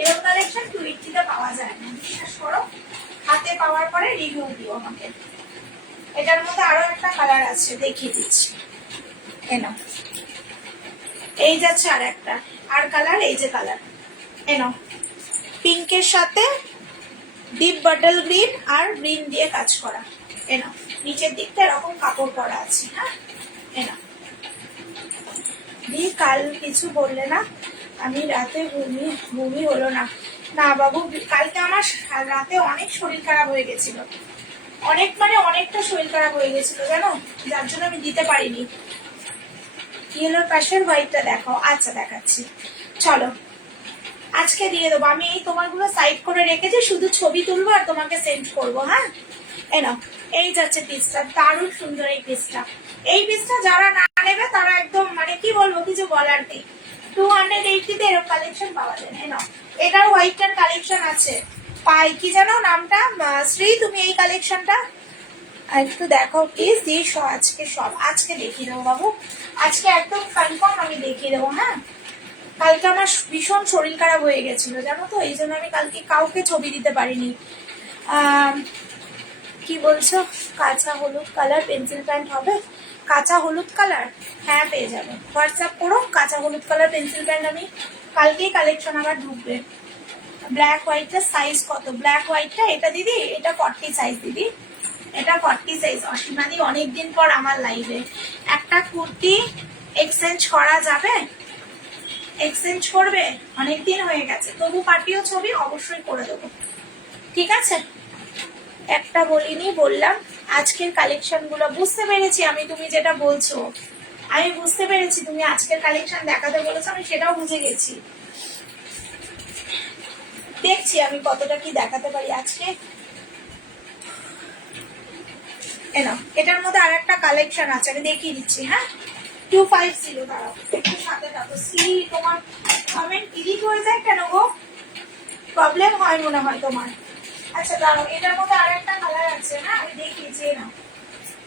এরকম কালেকশন 280-তে পাওয়া যায় না, বিশ্বাস করো। হাতে পাওয়ার পরে রিভিউ দিও আমাকে। এটার মধ্যে আরো একটা কালার আছে, দেখিয়ে দিচ্ছি। এনো, এই যাচ্ছে আর একটা, আর কালার, এই যে কালার। এনো, পিঙ্কের সাথে ডিপ বটল গ্রিন আর গ্রিন দিয়ে কাজ করা। এনো, নিচের দিকটা এরকম কাপড় পরা আছে। হ্যাঁ, এনো দি, কাল কিছু বললে না? আমি রাতে বমি হলো না। না বাবু, কালকে আমার রাতে অনেক শরীর খারাপ হয়ে গেছিল, অনেক মানে অনেকটা শরীর খারাপ হয়ে গেছিল জানো, যার জন্য আমি দিতে পারিনি। ইয়েলোর পাশের হোয়াইটটা দেখো। আচ্ছা, দেখাচ্ছি, চলো আজকে দিয়ে দেবো। আমি এই তোমারগুলো সাইড করে রেখেছি, শুধু ছবি তুলবো আর তোমাকে সেন্ড করবো। হ্যাঁ, এনাও, এই যাচ্ছে পিসটা, দারুণ সুন্দর এই পিসটা। এই পিসটা যারা না নেবে তারা একদম মানে কি বলবো, কিছু বলার নেই। 280-তে এরকম কালেকশন পাওয়া যায়। এনাও, এটার হোয়াইটটার কালেকশন আছে, পাই কি জানো নামটা? শ্রী, তুমি এই কালেকশনটা একটু দেখো প্লিজ। দিয়ে আজকে সব আজকে দেখিয়ে দেবো বাবু, আজকে একদম কনফার্ম আমি দেখিয়ে দেবো। হ্যাঁ, কালকে আমার ভীষণ শরীর খারাপ হয়ে গেছিল জানো তো, এই জন্য আমি কালকে কাউকে ছবি দিতে পারিনি। কি বলছো? কাঁচা হলুদ কালার পেন্সিল প্যান্ট হবে? কাঁচা হলুদ কালার, হ্যাঁ পেয়ে যাবে, হোয়াটসঅ্যাপ করো। কাঁচা হলুদ কালার পেন্সিল প্যান্ট আমি কালকেই কালেকশন আবার ঢুকবে। ব্ল্যাক হোয়াইটটা সাইজ কত? ব্ল্যাক হোয়াইটটা এটা দিদি, এটা 40 সাইজ দিদি, এটা 40 সাইজ। অসীমাদি অনেকদিন পর আমার লাইভে। একটা কুর্তি এক্সচেঞ্জ করা যাবে? এক্সচেঞ্জ করবে? অনেকদিন হয়ে গেছে, তবু পাঠিও ছবি, অবশ্যই করে দেবো। ঠিক আছে, একটা বলিনি, বললাম আজকের কালেকশন গুলো। বুঝতে পেরেছি আমি তুমি যেটা বলছো, আমি বুঝতে পেরেছি তুমি আজকের কালেকশন দেখাতে বলেছো, আমি সেটাও বুঝে গেছি। দেখছি আমি কতটা কি দেখাতে পারি আজকে। এটার মধ্যে আর একটা কালেকশন আছে, আমি দেখিয়ে দিচ্ছি। হ্যাঁ, 250। দাঁড়াও একটু সাথে থাকো। তোমার প্রবলেম হয় মনে হয় তোমার। আচ্ছা দাঁড়াও, এটার মধ্যে আর একটা কালার আছে না, আমি দেখিয়েছি।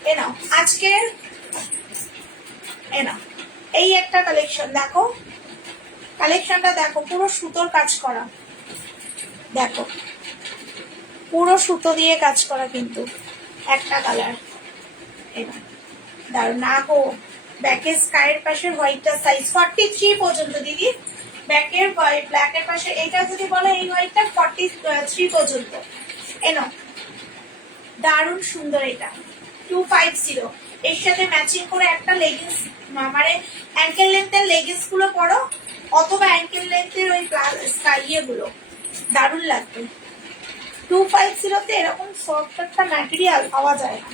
এ নাও আজকের, এই একটা কালেকশন দেখো, কালেকশনটা দেখো, পুরো সুতোর কাজ করা, দেখো পুরো সুতো দিয়ে কাজ করা, কিন্তু একটা কালার। দাঁড়ো না গো, ব্যাকের স্কাইয়ের পাশে হোয়াইটটা সাইজ 43 পর্যন্ত দিদি, ব্যাকের ব্ল্যাকের পাশে এটা যদি বলো এই হোয়াইটটা 43 পর্যন্ত। এনো দারুণ সুন্দর, এটা 250। এর সাথে ম্যাচিং করে একটা লেগিংস, মানে অ্যাঙ্কেল লেন্থের লেগিংস গুলো পরো, অথবা অ্যাঙ্কেল লেন্থের ওই ইয়েগুলো, দারুণ লাগবে। 250 এরকম সফট একটা ম্যাটেরিয়াল পাওয়া যায় না।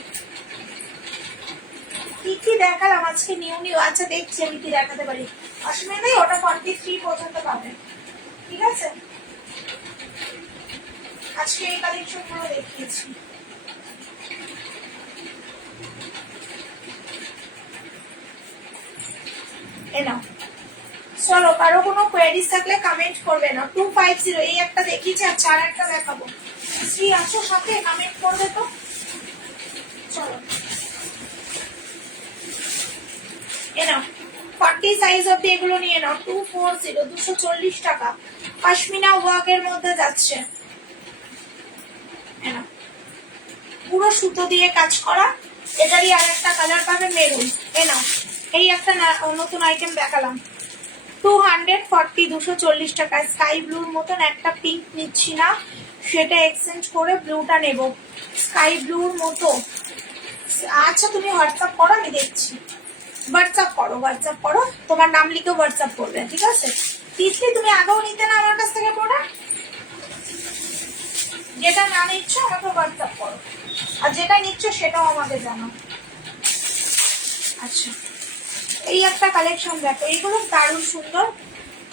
কি কি দেখালাম আজকে নিউ। আচ্ছা দেখছি আমি কি দেখাতে পারি, অসুবিধা নেই, ওটা 43 পর্যন্ত পাবে, ঠিক আছে। আজকে এই কালেকশন গুলো দেখিয়েছি। চলো, কারো কোনো কোয়েরিজ থাকলে কমেন্ট করবে না। 250 এই একটা দেখিয়েছি, আর চার একটা দেখাবো। শ্রী আছো সাথে, কমেন্ট করবে তো। চলো 40 সাইজ অব্দি এগুলো নিয়ে নাও। 240 240 টাকা, পশমিনা ওয়ার্কের মধ্যে যাচ্ছে, পুরো সুতো দিয়ে কাজ করা। এটারই আর একটা কালার পাবে মেরুন। এই একটা নতুন আইটেম দেখালাম, 240 240 টাকা। স্কাই ব্লুর মতন একটা পিঙ্ক নিচ্ছি না, সেটা এক্সচেঞ্জ করে ব্লুটা নেব, স্কাই ব্লুর মতো। আচ্ছা তুমি হোয়াটসঅ্যাপ করো, আমি দেখছি। হোয়াটসঅ্যাপ করো, তোমার নাম লিখে হোয়াটসঅ্যাপ করবে, ঠিক আছে। তিসলি তুমি আগেও নিতে না আমার কাছ থেকে প্রোডাক্ট, যেটা না নিচ্ছ আমাকে হোয়াটসঅ্যাপ করো, আর যেটা নিচ্ছ সেটাও আমাকে জানাও। আচ্ছা এই একটা কালেকশন দেখো, এইগুলো দারুণ সুন্দর।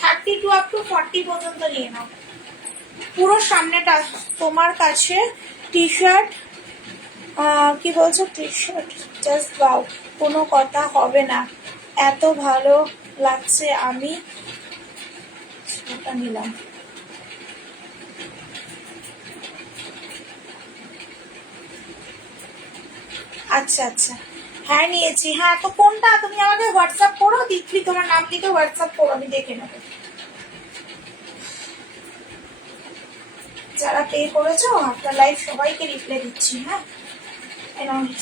32 আপ টু 40 পর্যন্ত নিয়ে নাও। পুরো সামনেটা তোমার কাছে টি শার্ট, কি বলছো, টি শার্ট জাস্ট দাও, কোনো কথা হবে না, এত ভালো লাগছে, আমি ওটা নিলাম। আচ্ছা আচ্ছা, হ্যাঁ নিয়েছি। হ্যাঁ তো কোনটা, তুমি আমাকে হোয়াটসঅ্যাপ করো, দিচ্ছি তোমার নাম লিখে হোয়াটসঅ্যাপ করো, আমি দেখে নেবো। যারা পে করেছো আপনার লাইভ সবাইকে রিপ্লাই দিচ্ছি। হ্যাঁ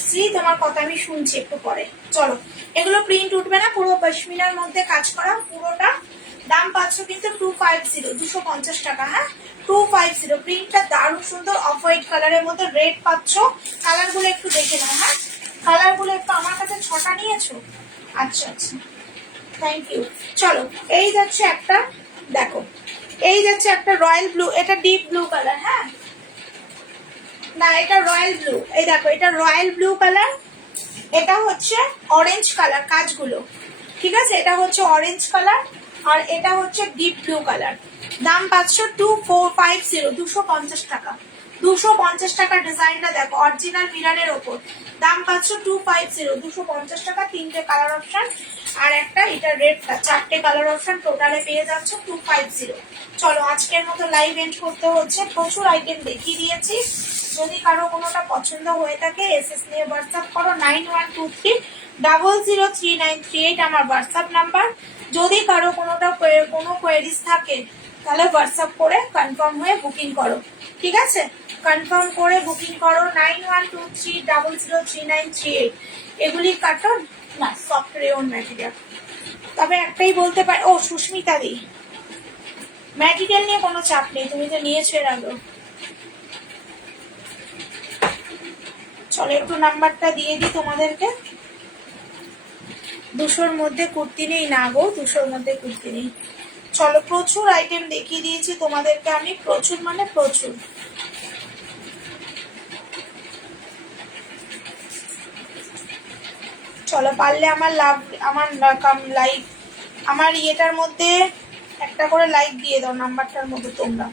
শ্রী, তোমার কথা আমি শুনছি একটু পরে। চলো, এগুলো প্রিন্ট উঠবে না, পুরো পশমিনার মধ্যে কাজ করা, পুরোটা। দাম পাচ্ছ কিন্তু 250 250 টাকা। হ্যাঁ 250, প্রিন্টটা দারুণ সুন্দর, অফ হোয়াইট কালারের মধ্যে রেড পাচ্ছ। কালার গুলো একটু দেখে নাও। হ্যাঁ কালার গুলো একটু, আমার কাছে 6টা নিয়েছো। আচ্ছা আচ্ছা, থ্যাংক ইউ। চলো এই যাচ্ছে একটা, দেখো এই যাচ্ছে একটা রয়্যাল ব্লু, এটা ডিপ ব্লু কালার। হ্যাঁ না এটা রয়্যাল ব্লু, এই দেখো এটা রয়্যাল ব্লু কালার, এটা হচ্ছে অরেঞ্জ কালার কাজগুলো, ঠিক আছে। এটা হচ্ছে অরেঞ্জ কালার, আর এটা হচ্ছে ডিপ ব্লু কালার। দাম পাচ্ছ 2450 250 টাকা। 250 টাকা। ডিজাইনটা দেখো, অরিজিনাল মিরারের ওপর। দাম পাচ্ছ 250 250 টাকা। 3টে কালার অপশন, আর একটা এটা রেডটা, 4টে কালার অপশন টোটালে পেয়ে যাচ্ছ 250। চলো আজকের মতো লাইভ এন্ড করতে হচ্ছে, প্রচুর আইটেম দেখিয়ে দিয়েছি। যদি কারো কোনোটা পছন্দ হয়ে থাকে এসএস নিয়ে হোয়াটসঅ্যাপ করো, 9123003938 আমার হোয়াটসঅ্যাপ নাম্বার। যদি কারো কোনো কোয়েরিজ থাকে তাহলে হোয়াটসঅ্যাপ করে কনফার্ম হয়ে বুকিং করো, ঠিক আছে। কনফার্ম করে বুকিং করো 9123003938। এগুলি কার্টন না, সফট রেয়ন ম্যাটেরিয়াল। তবে একটাই বলতে পারি, ও সুস্মিতা দি, ম্যাটেরিয়াল নিয়ে কোনো চাপ নেই, তুমি তো নিয়েছো এর আগে। চলো একটু নাম্বারটা দিয়ে দিই তোমাদেরকে। 200-র মধ্যে কুর্তি নেই না গো, 200-র মধ্যে কুর্তি নেই। চলো প্রচুর আইটেম দেখিয়ে দিয়েছি তোমাদেরকে আমি, প্রচুর মানে প্রচুর। চলো পারলে আমার লাইভ, আমার ইয়েটার মধ্যে একটা করে লাইক দিয়ে দাও, নাম্বারটার মধ্যে তোমরা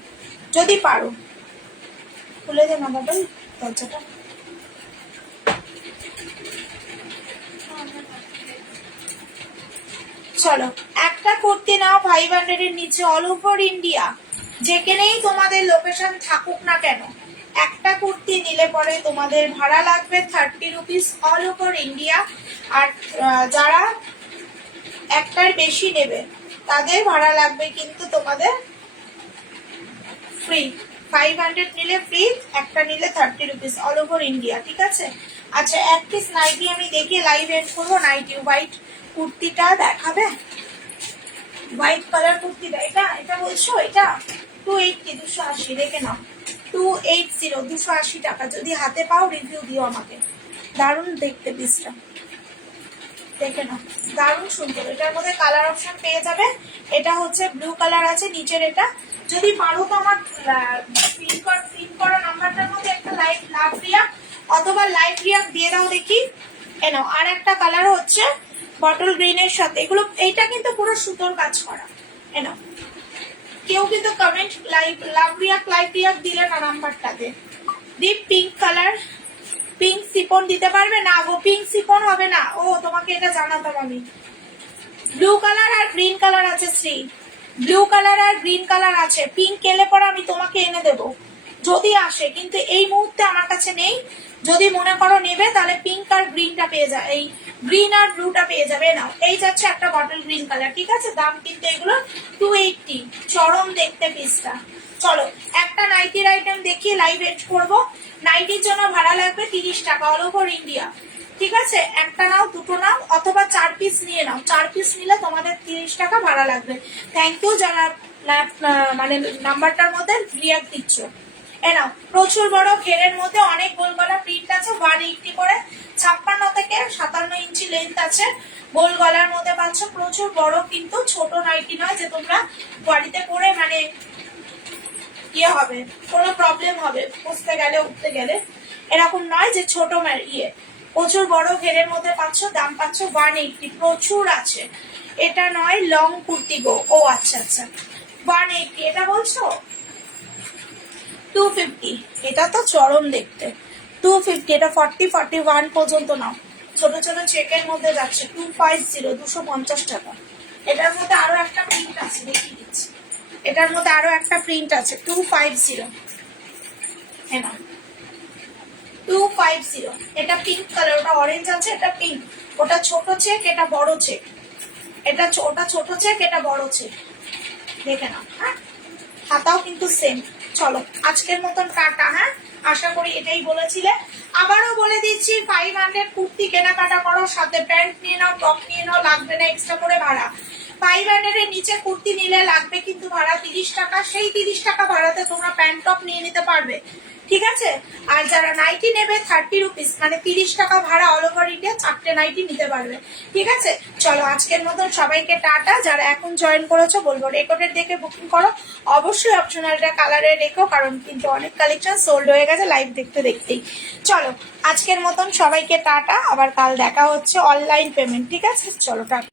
যদি পারো। খুলে দে না বাবা দরজাটা। চলো একটা কুর্তি নাও 500 এর নিচে, অল ওভার ইন্ডিয়া, যেখানেই তোমাদের লোকেশন থাকুক না কেন, একটা কুর্তি নিলে পরে তোমাদের ভাড়া লাগবে 30 রুপিস অল ওভার ইন্ডিয়া। আর যারা একটার বেশি নেবে তাদের ভাড়া লাগবে কিন্তু তোমাদের ফ্রি। 500 নিলে ফ্রি, একটা নিলে 30 রুপিস অল ওভার ইন্ডিয়া, ঠিক আছে। আচ্ছা, এক পিস নাইটি আমি দেখি লাইভ এড করবো। নাইটি হোয়াইট কুর্তিটা দেখাবে, হোয়াইট কালার কুর্তিটা, এটা বলছো এটা 280, 280 দেখে নাও, 280, 280 টাকা। যদি হাতে পাও রিভিউ দিও আমাকে। দারুণ দেখতে পিসটা, দেখে নাও, দারুণ সুন্দর। এটার মধ্যে কালার অপশন পেয়ে যাবে। এটা হচ্ছে ব্লু কালার আছে নিচের। এটা যদি পারো তো আমার পিন করা নাম্বারটার মধ্যে একটা লাভ রিয়াক্ট অথবা লাইট রিয়াক্ট দিয়ে দাও দেখি। এ নাও, আর একটা কালার হচ্ছে বটল গ্রিনের সাথে। এগুলো এইটা কিন্তু পুরো সুতোর কাজ করা। এ নাও, কেউ কিন্তু কমেন্ট লাভ রিয়াক্ট দিলে না নাম্বারটাতে। ডিপ পিঙ্ক কালার, পিঙ্ক সিপন দিতে পারবে না গো, পিঙ্ক সিপন হবে না। ও তোমাকে এটা জানাতাম আমি। ব্লু কালার আর গ্রিন কালার আছে শ্রী, ব্লু কালার আর গ্রিন কালার আছে। পিঙ্ক এলে পরে আমি তোমাকে এনে দেব যদি আসে, কিন্তু এই মুহূর্তে আমার কাছে নেই। যদি মনে করো নেবে তাহলে পিঙ্ক আর গ্রিনটা পেয়ে যাবে, এই গ্রিন আর ব্লুটা পেয়ে যাবে। নাও, এই যাচ্ছে একটা বটল গ্রিন কালার, ঠিক আছে। দাম কিন্তু এগুলো 280, চরম দেখতে পিসটা। চলো একটা নাইটির আইটেম দেখিয়ে লাইভ এড করবো। নাইটির জন্য ভাড়া লাগবে 30 টাকা অল ওভার ইন্ডিয়া, ঠিক আছে। একটা নাও, দুটো নাও, অথবা 4 পিস নিয়ে নাও। 4 পিস নিলে তোমাদের 30 টাকা ভাড়া লাগবে। থ্যাংক ইউ যারা মানে নাম্বারটার মধ্যে রিয়াক্ট দিচ্ছ। এ নাও, প্রচুর বড় ঘেরের মধ্যে অনেক গোল গলা প্রিন্ট আছে, 180 করে, 56 থেকে 57 ইঞ্চি লেন্থ আছে। গোল গলার মধ্যে পাচ্ছ, প্রচুর বড়, কিন্তু ছোট নাইটি নয় যে তোমরা বাড়িতে পরে মানে ইয়ে হবে, কোনো প্রবলেম হবে বসতে গেলে উঠতে গেলে, এরকম নয় যে ছোট ইয়ে। প্রচুর বড় ঘেরের মধ্যে পাচ্ছ, দাম পাচ্ছ 180, প্রচুর আছে। এটা নয় লং কুর্তি গো। ও আচ্ছা আচ্ছা, 180 এটা বলছো। 250, এটা তো চরম দেখতে। 250, এটা 40, 41 পর্যন্ত নাও। ছোট ছোট চেকের মধ্যে যাচ্ছে 250, 250 টাকা। এটার মধ্যে আরো একটা প্রিন্ট আছে, দেখিয়ে দিচ্ছি। এটার মধ্যে আরো একটা প্রিন্ট আছে 250, হ্যাঁ না 250। এটা পিঙ্ক কালার, ওটা অরেঞ্জ আছে, এটা পিঙ্ক। ওটা ছোট চেক, এটা বড় চেক। ওটা ছোট চেক, এটা বড় চেক, দেখে নাও। হ্যাঁ, হাতাও কিন্তু সেম। চলো আজকের মতন টাটা। হ্যাঁ, আশা করি এটাই বলেছিলে। আবারও বলে দিচ্ছি, 500 কুর্তি কেনাকাটা করো, সাথে প্যান্ট নিয়ে নাও, টপ নিয়ে নাও, লাগবে না এক্সট্রা করে ভাড়া। 500 এর নিচে কুর্তি নিলে লাগবে কিন্তু ভাড়া 30 টাকা। সেই 30 টাকা ভাড়াতে তোমরা প্যান্ট টপ নিয়ে নিতে পারবে, ঠিক আছে। আর যারা নাইটি নেবে 30 রুপিস, মানে 30 টাকা ভাড়া অল ওভার ইন্ডিয়া, 4টে নাইটি নিতে পারবে, ঠিক আছে। চলো আজকের মতন সবাইকে টাটা। যারা এখন জয়েন করেছো বলবো রেকর্ডের দেখে বুকিং করো, অবশ্যই অপশনালটা কালারে রেখো, কারণ কিন্তু অনেক কালেকশন সোল্ড হয়ে গেছে লাইভ দেখতে দেখতেই। চলো আজকের মতন সবাইকে টাটা, আবার কাল দেখা হচ্ছে অনলাইন পেমেন্ট, ঠিক আছে। চলো টাটা।